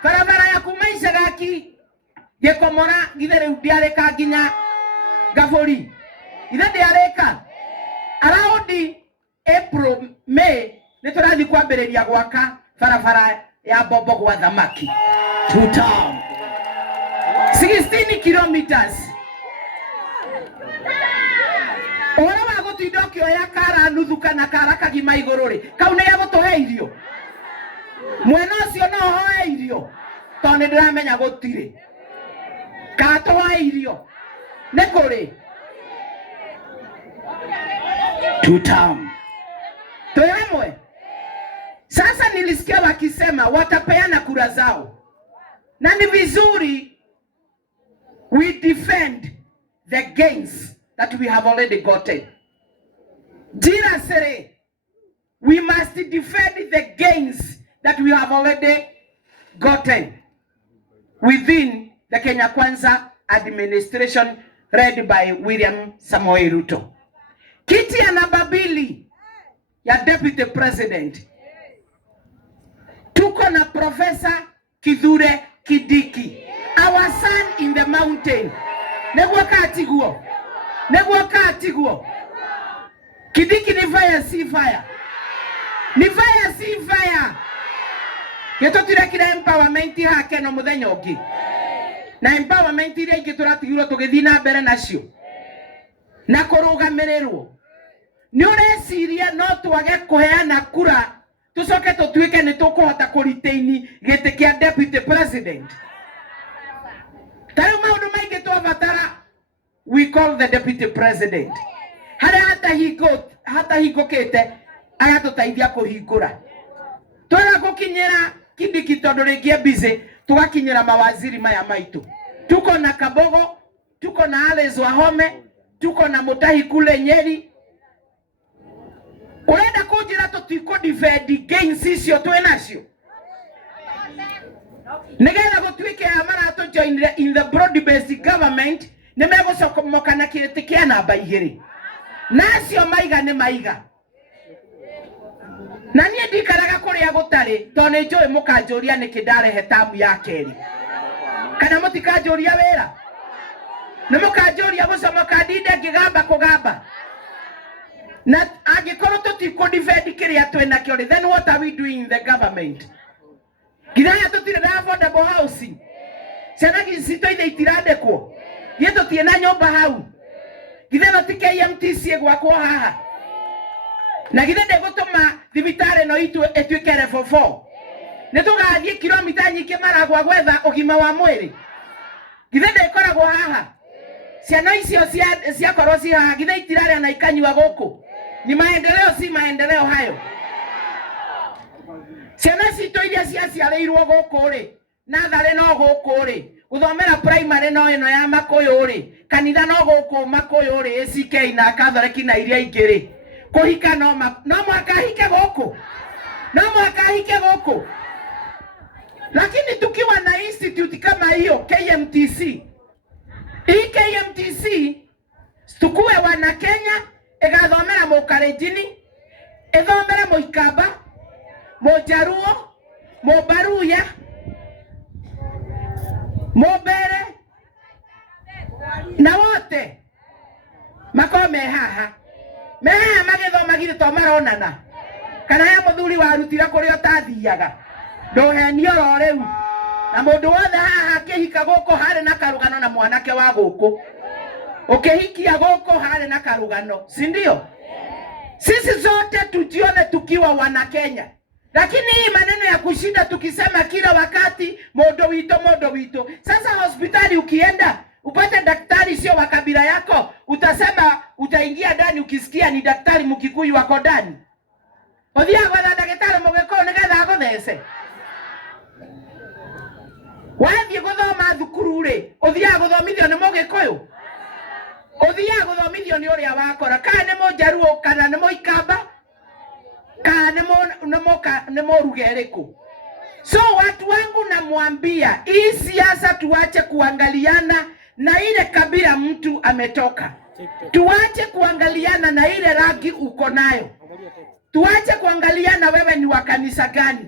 barabara ya kumaisha gaki. Gekomora githere ndiareka ginya gabori. Ithe ndiareka. Arao already April, May, niturathi kwambĩrĩria gwaka barabara ya Bombo gwa thamaki. 2 town. 16 kilometers. Ora wa gutinda ukioya kara nuthu kana kara kagima iguru ri. Kau ni ya gutuhe irio. Mwena ucio no hoe irio. To ni ndiramenya gutire. Ka tuhe irio. Ne kuri. 2 town. Tuemwe. Sasa nilisikia wakisema watapeana kura zao. Na ni vizuri we defend the gains that we have already gotten. Jira sere, we must defend the gains that we have already gotten within the Kenya Kwanza administration led by William Samoei Ruto. Kiti ya namba 2 ya deputy president. Tuko na Professor Kithure Kindiki, our son in the mountain. Negwa katiguo. Kindiki ni fire, si fire. Ni fire, si fire. Yeto tirekira empowerment hake no muthenya ungi. Na empowerment iria ingi turatigirwo tugithina mbere nacio. Na kurugamirirwo. Ni ureciria no twage kuheana kura tucoke tutuike ni tukuhota kuriteini gite kia deputy president. Tayo maundu maingi twabatara, we call the deputy president. Hare hata hingukite agatutaithia kuhingura. Twara gukinyira Kindiki tondu ringi busy, tugakinyira mawaziri maya maitu. Tuko na Kabogo, tuko na Alex Wahome, tuko na Mutahi kule Nyeri. Urenda kujira tutiko defend gains icio twenacio. Nigetha gutwike amara to join in the broad based government, nimegucomoka na kiriti kia namba 2. Nacio maiga ni maiga. Na nie ndikaraga kuria gutari to ni njui mukanjuria nikindarehe tamu ya keri. Kana mutikanjuria wira. Ni mukanjuria gucomoka ndinde ngigamba kugamba. Na agikoro tutiko defend kiria twena kio, then what are we doing in the government? Githaya tutire na affordable housing. Ciana gicito ithe itirandekwo. Yeto tiena nyomba hau. Githeno tike MTC gwakwo haha. Na githende gutuma thibitare no itu etwike level 4. Nitugathie kilomita nyingi maragwa gwetha ugima wa mwiri. Githende ikoragwo haha. Ciana icio cia korwo ci haha githe itirare na ikanywa guku. Ni maendeleo, si maendeleo hayo. Ciana cito iria ciaciarĩirwo gũkũ rĩ, natharĩ no gũkũ rĩ, guthomera primary no ĩno ya Makuyu rĩ, kanitha no gũkũ Makuyu rĩ, ACK na Catholic na iria ingĩ rĩ. Kuhika no mwaka hike gũkũ. Lakini tukiwa na institute kama hiyo KMTC. Hii KMTC tukuwe wana Kenya, igathomera Mukalenjini, ithomera Muikamba, Mujaruo, Mubaruya, Mubere, na wote makome haha. Meha magithoma githĩ to maronana. Kana ya muthuri warutira kuri utathiaga. Ndohenio ro riu. Na mundu wothe haha kihika gũkũ harĩ na karugano na mwanake wa gũkũ. Ukihikia gũkũ harĩ na karugano, si ndio? Sisi zote tujione tukiwa wana Kenya. Lakini hii maneno ya kushinda tukisema kila wakati modo wito. Sasa hospitali ukienda upate daktari sio wa kabila yako, utasema utaingia ndani ukisikia ni daktari Mkikuyu wako ndani. Othia kwa daktari Mugikuyu nigetha aguthece. Wathi guthoma thukuru ri, othia guthomithio ni Mugikuyu. Othia guthomithio ni uria wakora, kana ni Mujaruo kana ni Muikamba. Kana nemorugereko. So watu wangu namwambia, hii siasa tuache kuangaliana na ile kabila mtu ametoka. Tuache kuangaliana na ile rangi uko nayo. Tuache kuangaliana wewe ni wa kanisa gani.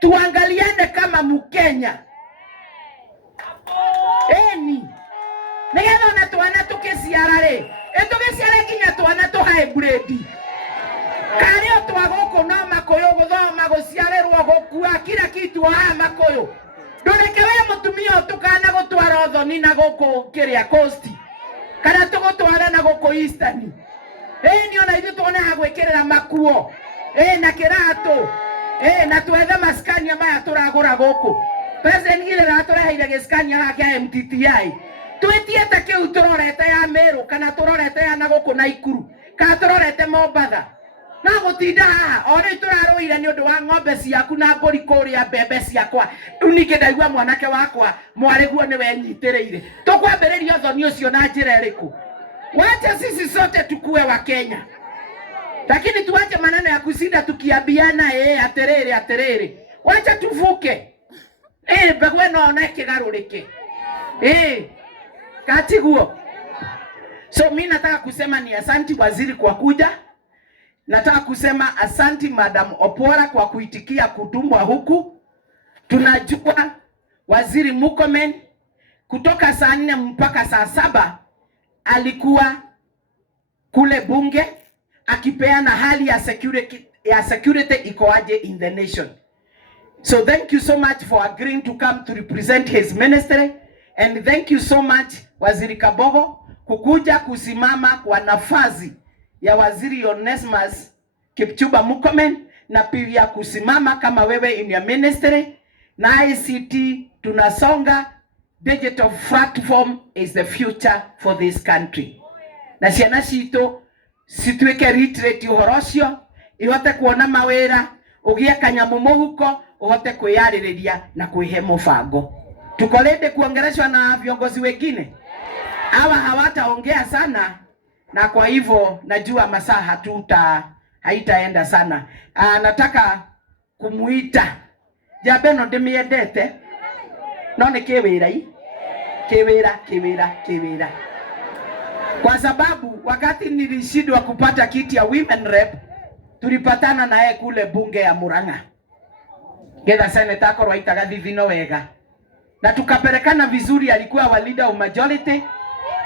Tuangaliane kama Mkenya. Eni. Nigetha na twana tukiciarare. Tukiciare kinya twana to hybrid. Kario twagoko no makoyo guthoma guciarerwo gukua kila kitu ha makoyo. Ndureke we mutumia tukana gutwara thoni na guku kiria coast. Kana tugutwara na guku eastern. Ni ona ithu tuone ha gwikirira makuo. Na kirato. Na twethe maskania maya turagura guku. President ile ratureheire giskania gake MTTI. Twitiete kiu turorete ya Meru kana turorete ya naguku na Ikuru. Kana turorete Mombatha. Na gutinda haha ori turaruire ni undu wa ng'ombe ciaku na mburi kuria mbembe ciakwa. Uninge ndaigua mwanake wakwa mwariguo ni wenyitiriire. Tukwambiriria thoni ucio na njira iriku. Wacha sisi sote tukue wa Kenya. Lakini tuache maneno ya kusinda tukiambiana aterere. Wacha tuvuke. Begwe no na kigarurike. Katiguo. So mimi nataka kusema ni asanti waziri kwa kuja. Nataka kusema asanti Madam Opora kwa kuitikia kutumwa huku. Tunajua waziri Murkomen kutoka saa 4 mpaka saa 7 alikuwa kule bunge akipeana hali ya security ikoaje in the nation. So thank you so much for agreeing to come to represent his ministry, and thank you so much Waziri Kabogo kukuja kusimama kwa nafasi ya Waziri Onesmus Kipchumba Murkomen na pia kusimama kama wewe in your ministry. Na ICT tunasonga, digital platform is the future for this country. Na ciana cito situike reiterate uhorocio ihote kuona mawira ugie kanyamu muhuko uhote kwiyaririria na kwihe mubango. Tukolende kuongeleshwa na viongozi wengine hawa hawataongea sana, na kwa hivyo najua masaa haitaenda sana. Nataka kumuita Jabeno ndimiendete no ni kiwira kwa sababu wakati nilishindwa kupata kiti ya women rep tulipatana naye kule bunge ya Murang'a getha senator korwa itaga Thithino wega na tukapelekana vizuri. Alikuwa wa leader of majority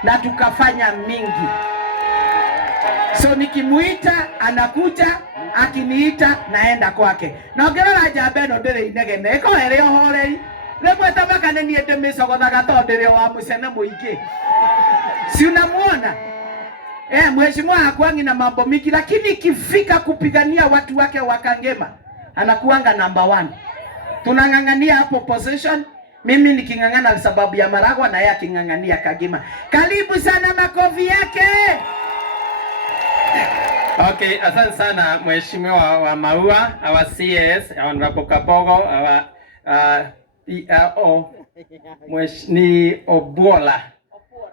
na tukafanya mingi. So nikimuita anakuja, akiniita naenda kwake. Na ongerera Jabeno ndire inegene ko ere ohorei remwe tabakane ni ndemicogothaga tondire wa mucene muingi. Si unamuona? Mheshimiwa hakuangi na mambo mingi, lakini ikifika kupigania watu wake wa Kangema anakuanga number 1. Tunangangania hapo position. Mimi nikingangana sababu ya Maragwa na yeye akingangania Kagema. Karibu sana, makofi yake. Okay, asante sana Mheshimiwa wa Maua, our CS, Honorable Kabogo, our PRO, ni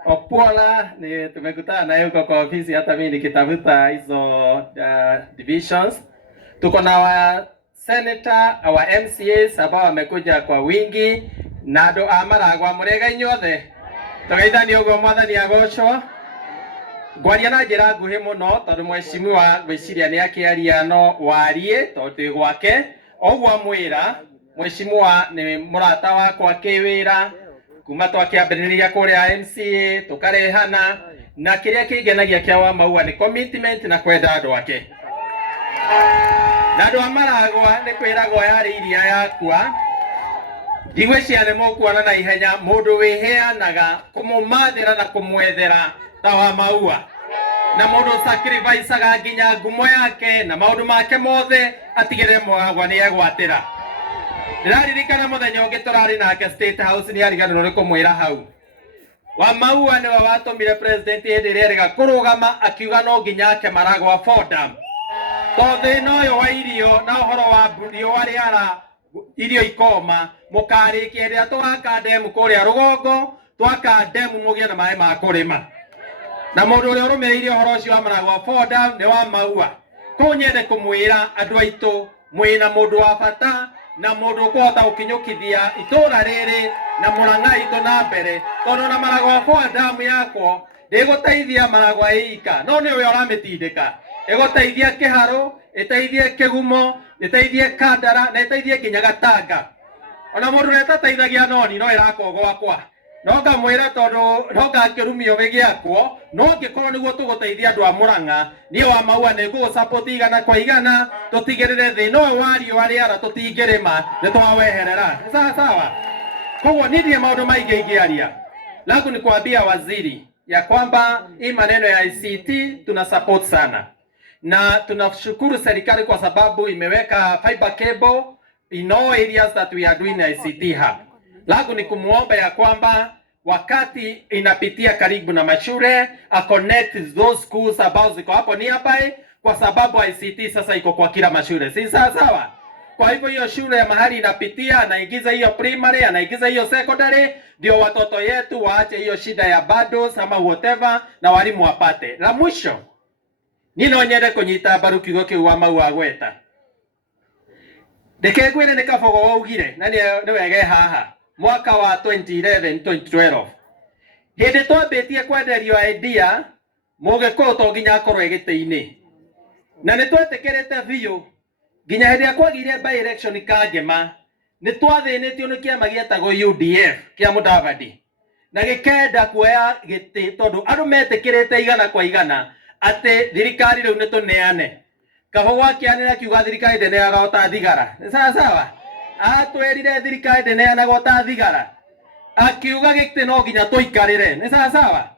Opola ni tumekutana naye huko kwa ofisi, hata mimi nikitafuta hizo divisions. Tuko na wa senator, our MCAs ambao wamekuja kwa wingi na ndo Maragwa murega inyothe tugeithani ugo mwathani agoco gwaria na njira nguhi muno tondu Mheshimiwa gwiciria ni akiaria no warie tondu gwake ogwo mwira. Mheshimiwa ni murata wakwa kiwira kuma twakiambiriria kuria MCA tukarehana, na kiria kingenagia kia wa Maua ni commitment na kwenda andu ake na andu Maragwa ni kwiragwo yari iria yakwa igwe ciane mukuona na ihenya mundu wiheanaga kumumathira na kumwethera ta wa Maua, na mundu sacrificeaga nginya ngumo yake na maundu make mothe atigire Maragwa ni egwatira. Ndiraririkana muthenya ungi turari nake State House ni ariganirwo ni kumwira hau wa Maua ni watumire president hindi iria riga kurugama akiuga no nginya ake Maragwa fordam tondhe no yo wa irio na uhoro wa mbũri wari ara irio ikoma mukarikia ria twaka demu kuria rugongo twaka demu mugie na mai ma kurima na mundu uria urumiire uhoro ucio wa Maragwa fordam ni wa Maua. Ko nyende kumwira andu aitu mwina mundu wa bata na mundu kuhota ukinyukithia itura riri na Murang'a itu na mbere tondu na Maragwa fordam yakwo ndigũteithia Maragwa ika no ni we ũramitindĩka ĩgũteithia Kĩharũ, ĩteithie Kĩgumo, ĩteithie Kandara na ĩteithie nginya Gatanga. Ona mũndũ ũrĩa ũtateithagia Noni no ĩrakwo gwakwa no ngamwira tondu no ngakirumio gigiakwo no ngikorwo niguo tuguteithia andu a Murang'a nie wa Maua ni ngugu support igana kwa igana tutigirire thi no wario ariara tutingirima ni twaweherera sawa sawa. Kwa nini maundu maingi ingiaria langu ni kuambia waziri ya kwamba hii maneno ya ICT tuna support sana, na tunashukuru serikali kwa sababu imeweka fiber cable in all areas that we are doing ICT hub. Langu ni kumuomba ya kwamba wakati inapitia karibu na mashule a connect those schools ambao ziko hapo nearby, kwa sababu ICT sasa iko kwa kila mashule, si sawa sawa? Kwa hivyo hiyo shule ya mahali inapitia, anaingiza hiyo primary, anaingiza hiyo secondary, ndio watoto yetu waache hiyo shida ya bundles ama whatever, na walimu wapate. La mwisho ninonyere kunyita mbaru kiugo kiu wa Maua gweta ndikegwire ni kabogo waugire na ni wege haha mwaka wa 2011 2012 hindi twambitie kwenderio idea mugikuyu to nginya akorwo egite-ini, na ni twetikirite biu nginya hindi ya kwagire by election kangema ni twathinitio ni kiama gietagwo UDF kia Mudavadi na gikenda kuoya giti tondu andu metikirite igana kwa igana ate thirikari riu ni tuneane. Kabogo akianira kiuga thirikari ndeneaga ota thigara sawa sawa, atwerire thirikari ndeneanaga ota thigara, akiuga giti no nginya tuikarire ni sawa sawa.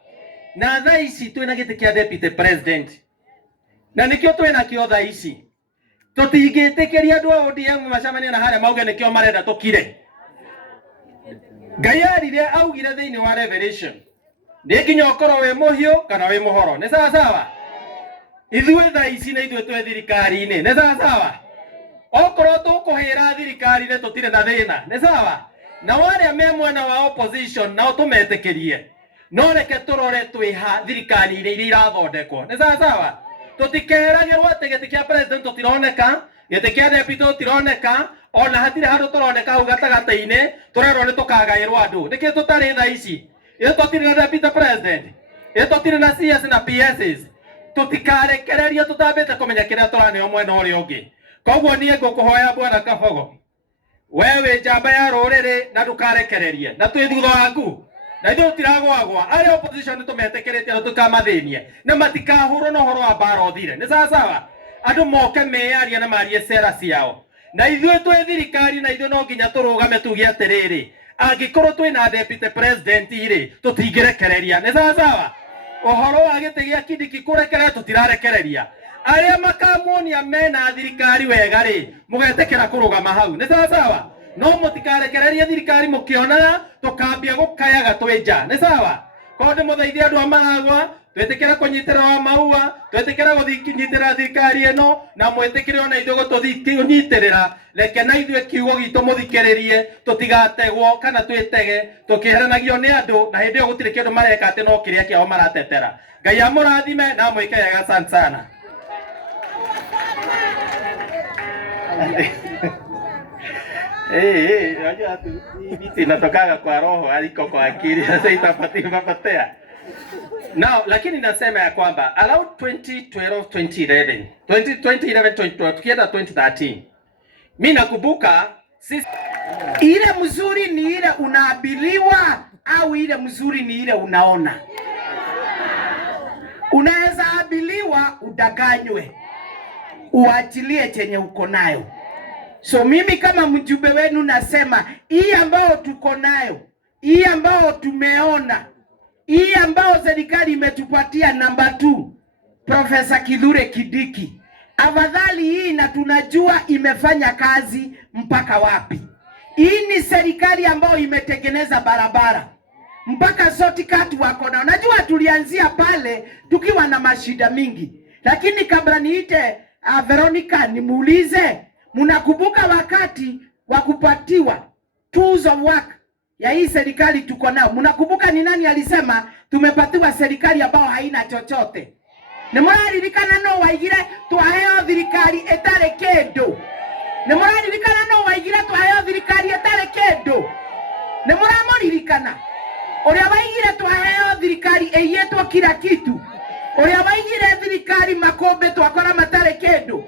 Na thaa ici twina giti kia deputy president na nikio twina kio thaa ici tutingitikiria andu a ODM macamania na haria mauge nikio marenda tukire. Ngai arire augire thiini wa Revelation ndi nginya ukorwo wi muhiu kana wi muhoro ni sawa sawa. Ithuĩ thaa ici na ithuĩ twe thirikari-inĩ ni sawa sawa, okorwo tukuhira thirikari-inĩ tutire na thina ni sawa, na wale me mwena wa opposition nao tumetikirie no reke turore twiha thirikari-inĩ iria irathondekwo ni sawa sawa. Tutikeragirwo ati giti kia president tutironeka, giti kia deputy tutironeka, ona hatire handu turoneka hau gatagata-inĩ turerwo ni tukagairwo andu. Niki tutari thaa ici tutire na deputy president, tutire na CS na PSs, tutikarekereria tutambite kumenya kiria turaneo mwena uria ungi. Koguo nie ngukuhoya bwana Kabogo, wewe njamba ya ruriri na ndukarekererie na twi thutha waku na ithuĩ tutiragwagwa aria opposition tumetekeritie tukamathinie na matikahurwo na uhoro wa mbara uthire ni sawa sawa. Andu moke mearia na marie cera ciao, na ithuĩ twi thirikari na ithuĩ no nginya turugame tuge atiriri angikorwo twina deputy president iri tutingirekereria ni sawa sawa. Uhoro wa giti gia Kindiki kurekereria tutirarekereria, aria makamuonia mena thirikari wega ri mugetekera kurugama hau ni sawa sawa. No mutikarekereria thirikari mukionaga tukambia gukayaga twinja ni sawa. Ko ndi mutheithia andu a Maragwa twetikira kunyitirira wa Maua, twetikira guthikinyitira thirikari eno na mwetikire ona ithuĩ gututhikinyitirira. Reke na ithuĩ kiugo gitu muthikiririe tutigategwo kana twitege tukiheranagio ni andu na hindi ĩyo gutire kindu mareka ati no kiria kiao maratetera. Ngai amurathime na mwike wega. Asante sana. Unajua tu vitu inatokaga kwa roho aliko kwa akili, sasa itapatia. Now, lakini nasema ya kwamba around 2012 2011 2012 tukienda 2013 mimi nakumbuka sisi ile mzuri ni ile unaabiliwa au ile mzuri ni ile unaona. Unaweza abiliwa udanganywe uachilie chenye uko nayo. So mimi kama mjumbe wenu nasema hii ambao tuko nayo, hii ambao tumeona, hii ambao serikali imetupatia namba 2 Professor Kithure Kindiki, afadhali hii na tunajua imefanya kazi mpaka wapi. Hii ni serikali ambayo imetengeneza barabara mpaka shortcut wako na. Unajua tulianzia pale tukiwa na mashida mingi, lakini kabla niite Veronica nimuulize, mnakumbuka wakati wa kupatiwa tools of work ya hii serikali tuko nao? Mnakumbuka ni nani alisema tumepatiwa serikali ambayo haina chochote? Ni muraririkana no waigire twaheo thirikari etare kendo? Ni muraririkana no waigire twaheo thirikari etare kendo? Ni muramuririkana uria waigire twaheo thirikari eyetwo kila kitu? Uria waigire thirikari makombe twakora matare kendo?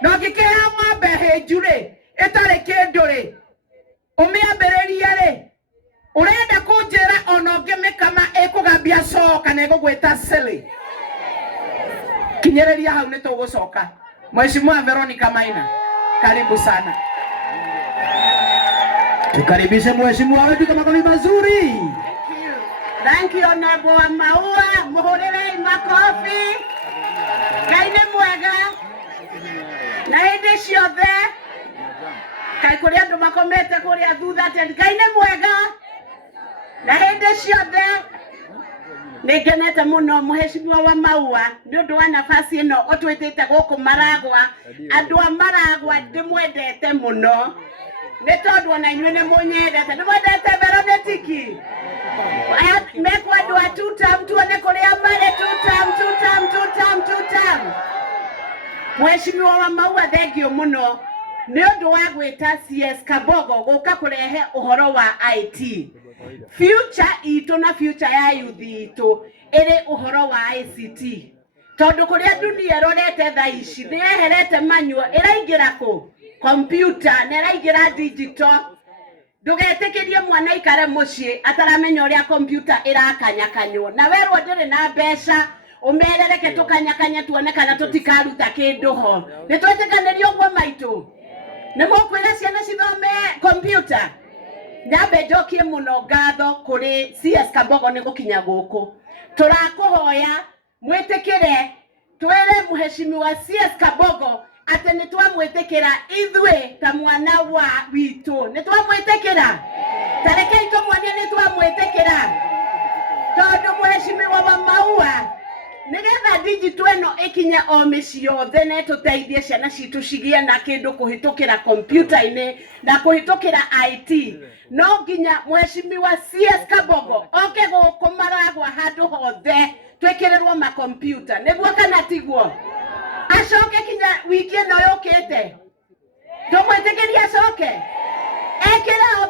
No gikea ng'ombe hejure etare kendo ri umiambereria ri urenda kunjera ona ngemekama ekugambia coka na egugwita silly kinyereria hau ni tugucoka. Mheshimiwa Veronica Maina, karibu sana. Tukaribishe mheshimiwa wetu kama makofi mazuri. Thank you Honorable Wamaua, muhurire makofi. Kaine mwega na hindi ciothe kai kuria andu makomete kuria thutha ati kaine mwega na hindi ciothe. Nigenete muno Mheshimiwa Wamaua ni undu wa nafasi ino utwitite guku Maragwa. Andu a Maragwa ndimwendete muno ni tondu ona inyuĩ nĩ mũnyendete. Nĩ mwendete Veronica mekwa andu a tutam tuone kuria marĩ tutam. Mheshimiwa Wamaua thengio muno ni undu wa gwĩta CS Kabogo guka kurehe uhoro wa IT. Future itu na future ya youth itu iri uhoro wa ICT. Tondu kuria dunia rorete tha ici ni eherete manual iraingira ku computer na iraingira digital. Ndugetikirie mwana ikare mucii ataramenya uria computer irakanyakanywo na werwo ndiri na mbeca umerereke tukanyakanya tuone kana tutikaruta kindu ho. Ni twetikanĩrio guo maitu ni mukwira ciana cithome computer. Nyambe njokie muno ngatho kuri CS Kabogo ni gukinya guku. Turakuhoya mwitikire twere Mheshimiwa CS Kabogo ati ni twamwitikira ithwe ta mwana wa witu. Ni twamwitikira tareke ito mwana ni twamwitikira tondu Mheshimiwa Wamaua nigetha digital eno ikinya o mĩciĩ yothe na tuteithie ciana citu cigie na kindu kuhitukira computer-ini na kuhitukira IT. No nginya Mheshimiwa CS Kabogo oke guku Maragwa handu hothe twekererwo ma computer niguo kana tiguo. Acoke kinya wiki ino yukite tumwitikiria acoke ekira o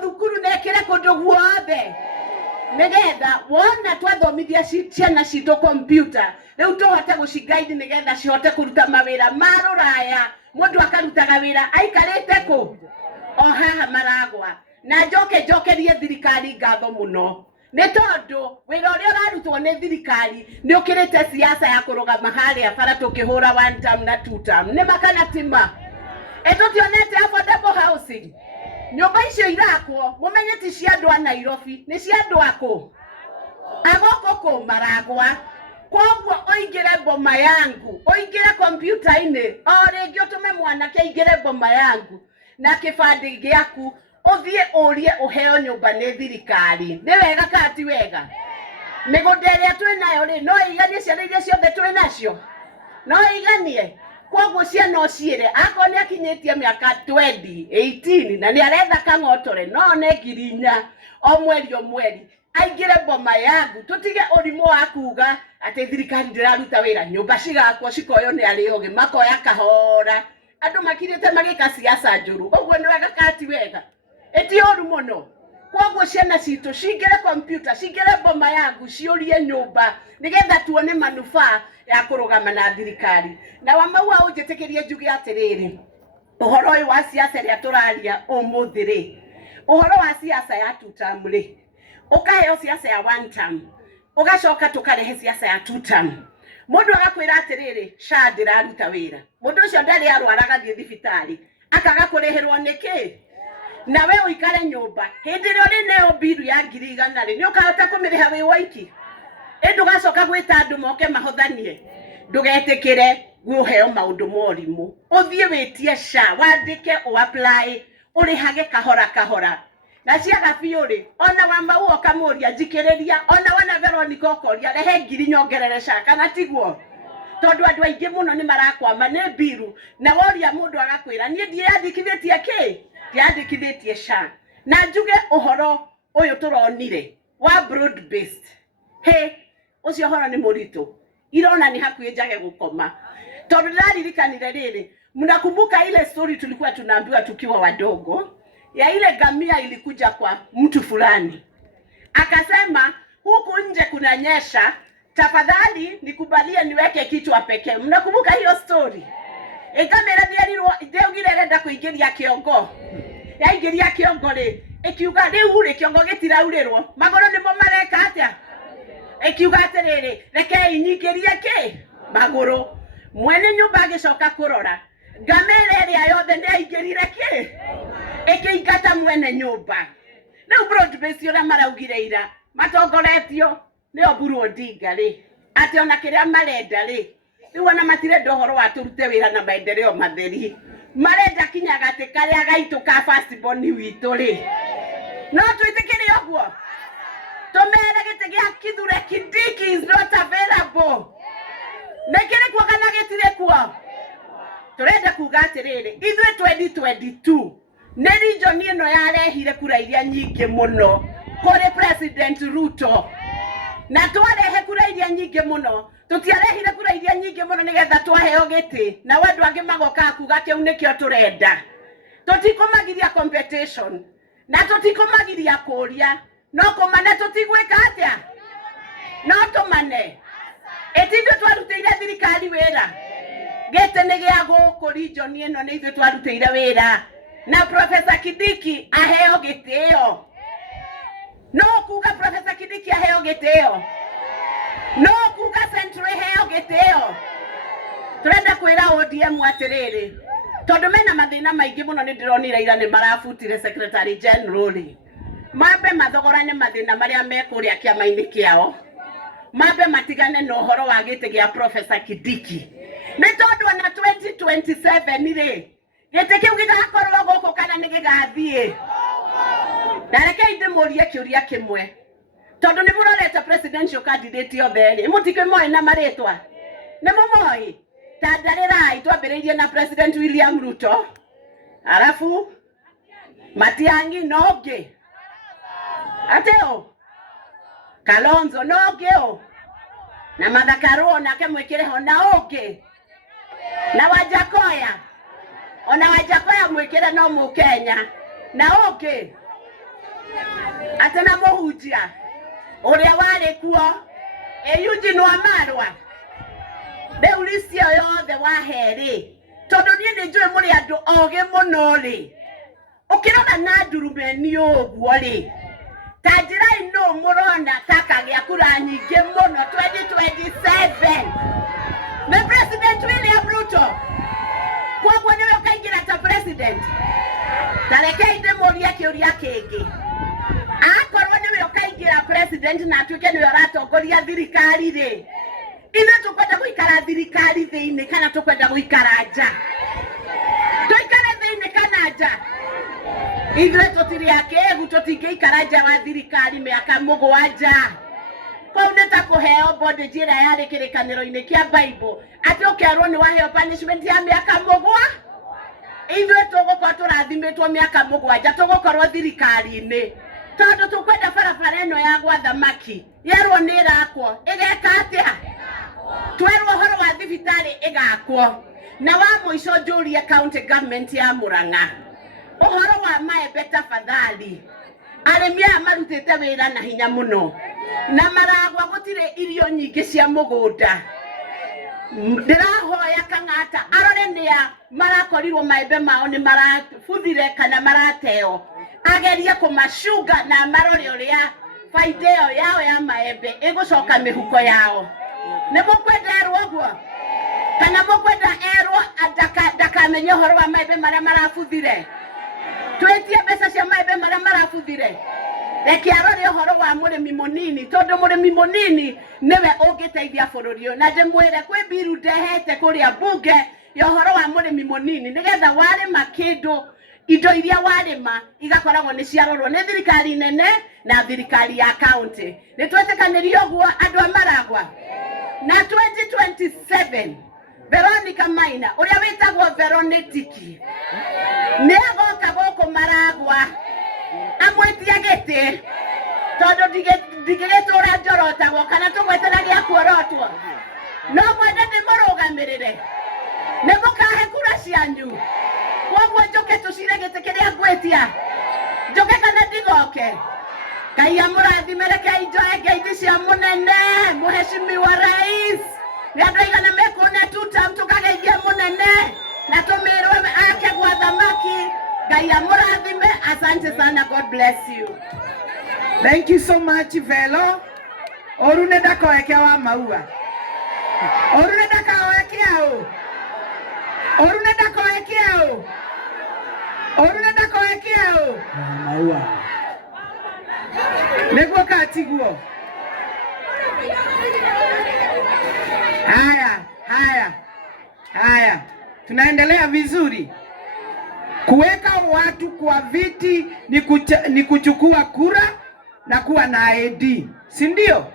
thukuru na ekire kundu guothe nigetha wona twathomithia ciana citu computer riu tuhote guciguide nigetha cihote kuruta mawira ma ruraya. Mundu akarutaga wira aikarite ku o haha Maragwa. Na njokerie thirikari ngatho muno ni tondu wira uria urarutwo ni thirikari ni ukirite siasa ya kurugama haria bara tukihura one term na two term. Ni makana tima etutionete affordable housing. Nyumba icio irakwo mumenye ti cia andu a Nairobi, ni cia andu aku agoko ku Maragwa. Koguo oingire boma yangu, oingire computer-ini, o ringi utume mwanake aingire boma yangu na kibandi giaku uthie urie uheo nyumba ni thirikari. Ni wega ka ti wega? Migunda iria twi nayo ri no iganie ciana iria ciothe twi nacio? No iganie? Koguo ciana ociire ako ni akinyitie miaka 18 na ni aretha kang'otore no ne ngirinya o mweri aingire boma yangu. Tutige urimu wa kuga ati thirikari ndiraruta wira, nyumba cigakwo cikoyo ni arioge makoya kahora. Andu makirite magika siasa njuru. Uguo ni wega ka ti wega? Eti oru muno. Koguo ciana citu cingire computer, cingire boma yangu, ciurie nyumba nigetha tuone manufaa ya kurugama na thirikari. Na Wamaua unjitikirie njuge atiriri uhoro uyu wa siasa ria turaria umuthi ri, uhoro wa siasa ya two term ri, ukaheo siasa ya one term ugacoka tukarehe siasa ya two term. Mundu agakwira atiriri SHA ndiraruta wira, mundu ucio ndari arwaraga thie thibitari akaga kurihirwo niki na we uikare nyumba hindi rio ri neo biru ya 100 ri ni ukahota kumiriha wi waiki. Endu gacoka gwita andu moke mahothanie. Ndugetikire guheo maundu morimu. Uthie witie SHA wandike o apply urihage kahora. Na ciaga biuri ona Wamaua kamuria njikiriria ona wana Veronica okoria rehe 1,000 nyongerere SHA kana tiguo. Tondu andu aingi muno ni marakwama ni biru na woria mundu agakwira nie ndiandikithitie ki ndiandikithitie SHA. Na njuge uhoro uyu turonire wa broad based ucio horo ni murito irona ni hakuye njage gukoma. Tondu ndiririkanire riri, mnakumbuka ile story tulikuwa tunaambiwa tukiwa wadogo ya ile gamia ilikuja kwa mtu fulani akasema huku nje kunanyesha, tafadhali nikubalie niweke kichwa pekee. Mnakumbuka hiyo story? Ikamera ndiarirwo ndeugire renda kuingiria kiongo yaingiria kiongo ri ikiuga riu ri kiongo gitiraurĩrwo magũrũ nĩmo mareka atĩa ikiuga atĩrĩrĩ reke inyingĩrie kĩ magũrũ mwene nyũmba agĩcoka kũrora ngamĩra ĩrĩa yothe nĩaingĩrire kĩ ĩkĩingata mwene nyũmba rĩu broad base ũrĩa maraugire ira matongoretio nĩ Oburu Odinga rĩ atĩ ona kĩrĩa marenda rĩ rĩu ona matirenda ũhoro wa tũrute wĩra na maendeleo matheri marenda kinya gatĩ karĩa gaitũ ka first born witũ rĩ no twĩtĩkĩre ũguo tũmere gĩtĩ gĩa Kithure Kindiki is not available nekĩrĩ kuo kana gĩtirĩ kuo tũrenda kuga atĩrĩrĩ ithuĩ 2022 nĩ region ĩno yarehire kura iria nyingĩ mũno kũrĩ President Ruto na twarehe kura iria nyingĩ mũno tũtiarehire kura iria nyingĩ mũno nĩgetha twaheo gĩtĩ na wendũ angĩ magoka kuga kĩu nĩkĩo tũrenda tũtikũmagiria competition na tũtikũmagiria kũria no kũmane tũtigwĩka atĩa no tũmane ithuĩ twarutĩire thirikari wĩra gĩtĩ nĩ gĩa gũkũ region ĩno nĩ ithuĩ twarutĩire wĩra na Professor Kindiki aheo gĩtĩo no kuga Professor Kindiki aheo gĩtĩo no kuga Central aheo gĩtĩo tũrenda kwĩra ODM atĩrĩrĩ tondũ mena mathĩna maingĩ mũno nĩ ndĩronire ira nĩ marabutire Secretary General mambe mathogorane mathĩna marĩa mekũrĩa kĩama-inĩ kĩao mambe matigane na ũhoro wa gĩtĩ gĩa Professor Kindiki nĩ tondũ ona 2027 rĩ gĩtĩ kĩu gĩgakorwo gũkũ kana nĩ gĩgathiĩ na rekei ndĩmũrie kĩũria kĩmwe tondũ nĩ mũrorete presidential candidate othe rĩ mũtikĩmoĩ na marĩtwa nĩ mũmoĩ ta ndarĩrai twambĩrĩirie na President William Ruto arabu Matiang'i no ũngĩ ateo Kalonzo no ũngĩ na Martha Karua nake mwĩkĩre ho na ũngĩ na Wajakoya ona Wajakoya mwĩkĩre no Mũkenya na ũngĩ atena mũhunjia ũrĩa warĩ kuo Eugene Wamalwa rĩu licio yothe waherĩ tondũ niĩ nĩ njũĩ mũrĩ andũ ogĩ mũno rĩ ũkĩrora na ndurumeni ũguo rĩ ta njĩra ino mũrona taka gĩa kura nyingĩ mũno 2027 nĩ President William Ruto koguo nĩwe ũkaingĩra ta president ta rekei ndĩmũrie kĩũria kĩngĩ akorwo nĩwe ũkaingĩra president na atuĩke nĩwe ũratongoria thirikari rĩ ithuĩ tũkwenda gũikara thirikari thĩinĩ kana tũkwenda gũikara nja tũikare thĩinĩ kana nja ithuĩ tũtirĩ akĩĩgu tũtingĩikara nja wa thirikari mĩaka mũgwanja kũu nĩ ta kũheo bondage ĩrĩa yarĩ kĩrĩkanĩro-inĩ kĩa Bible atĩ ũkerwo nĩ waheo punishment ya mĩaka mũgwanja ithuĩ tũgũkorwo tũrathimĩtwo mĩaka mũgwanja tũgũkorwo thirikari-inĩ tondũ tũkwenda barabara ĩno ya gwa thamaki yerwo nĩ ĩrakwo ĩgeka atĩa twerwo ũhoro wa thibitarĩ ĩgakwo na wa mũico njũrie county government ya Mũrang'a ũhoro wa maembe tafadhali arĩmi aya marutĩte wĩra na hinya mũno na Maragwa gũtirĩ irio nyingĩ cia mũgũnda ndĩrahoya Kang'ata arore nĩa marakorirwo maembe mao nĩ marabuthire kana marateo agerie kũmacunga na marore ũrĩa faida ĩyo yao ya maembe ĩgũcoka mĩhuko yao nĩ mũkwenda erwo ũguo kana mũkwenda erwo ndakamenye ũhoro wa maembe marĩa marabuthire twetie mbeca cia maembe marĩa marabuthire reke arore ũhoro wa mũrĩmi mũnini tondũ mũrĩmi mũnini nĩwe ũngĩteithia bũrũri ũyũ na ndĩmwĩre kwĩ biru ndehete kũrĩa bunge ya ũhoro wa mũrĩmi mũnini nĩgetha warĩma kĩndũ indo iria warĩma igakoragwo nĩ ciarorwo nĩ thirikari nene na thirikari ya county nĩ twetĩkanĩrio ũguo andũ a Maragwa na 2027 Veronica Maina ũrĩa wĩtagwo Veronetiki nĩ agoka gũkũ Maragwa amwĩtie gĩtĩ tondũ ndigĩgĩtũra njorotagwo kana tũgwetanagia kuorotwo no mwende ndĩmũrũgamĩrĩre nĩ mũkahe kura cianyu koguo njoke tũcire gĩtĩ kĩrĩa ngwĩtia njoke kana ndigoke Ngai amũrathime rekei njoe ngeithi cia mũnene Mheshimiwa Rais nĩ andũ aigana mekũne tutam tũkageithie mũnene na tũmĩrwo ake gwa thamaki Ngai amũrathime Asante sana, God bless you. Thank you so much Velo. Orune dako wekea wa maua. Orune dako wekea o. Orune dako wekea o. Orune dako wekea o. Maua. Nego katiguo. Haya. Tunaendelea vizuri. Kuweka watu kwa viti ni kuchukua kura na kuwa na ID. Si ndio?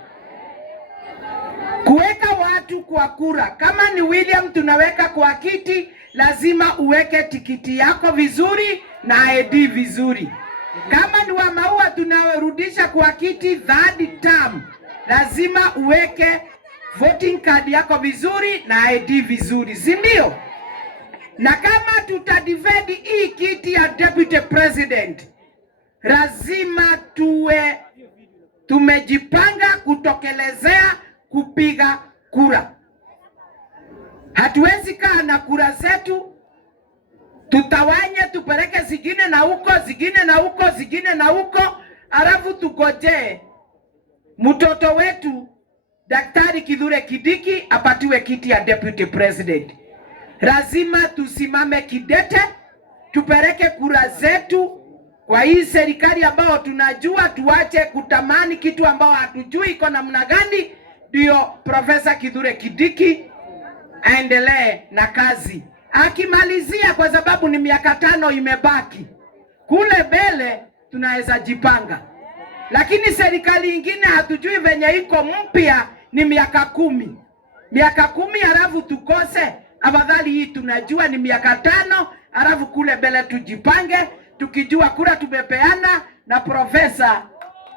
Kuweka watu kwa kura. Kama ni William tunaweka kwa kiti, lazima uweke tikiti yako vizuri na ID vizuri. Kama ni wa Maua tunarudisha kwa kiti third term, lazima uweke voting card yako vizuri na ID vizuri, si ndio? Na kama tutadivide hii kiti ya deputy president, lazima tuwe tumejipanga kutokelezea kupiga kura. Hatuwezi kaa na kura zetu tutawanye tupeleke zingine na huko, zingine na huko, zingine na huko, alafu tugoje mtoto wetu Daktari Kithure Kindiki apatiwe kiti ya deputy president. Lazima tusimame kidete, tupeleke kura zetu kwa hii serikali ambao tunajua, tuache kutamani kitu ambao hatujui iko namna gani. Ndio Profesa Kithure Kindiki aendelee na kazi. Akimalizia, kwa sababu ni miaka 5 imebaki. Kule mbele tunaweza jipanga. Lakini serikali ingine hatujui venye iko mpya ni miaka 10. Miaka 10 halafu tukose. Afadhali hii tunajua ni miaka 5, halafu kule mbele tujipange tukijua kura tumepeana na Profesa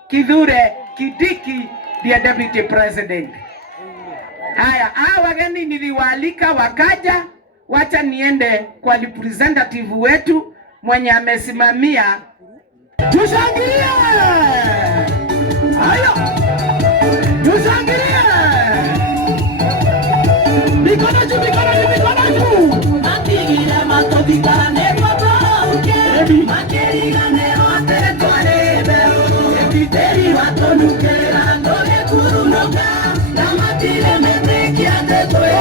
Kithure Kindiki ndiye deputy president. Haya, wageni niliwaalika wakaja. Wacha niende kwa representative wetu mwenye amesimamia. Tushangilie! Hayo! Tushangilie! Mikono juu, mikono juu, mikono juu! Matigire matobikane baba uke. Makerigane ote tware beo. Epiteri watonukera ndole kurunoka. Na matire metekia te kwe.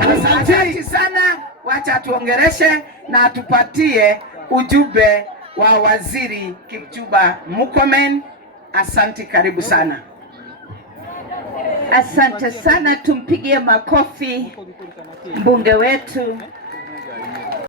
Asante sana, wacha tuongereshe na tupatie ujumbe wa Waziri Kipchumba Murkomen. Asante, karibu sana. Asante sana, tumpigie makofi mbunge wetu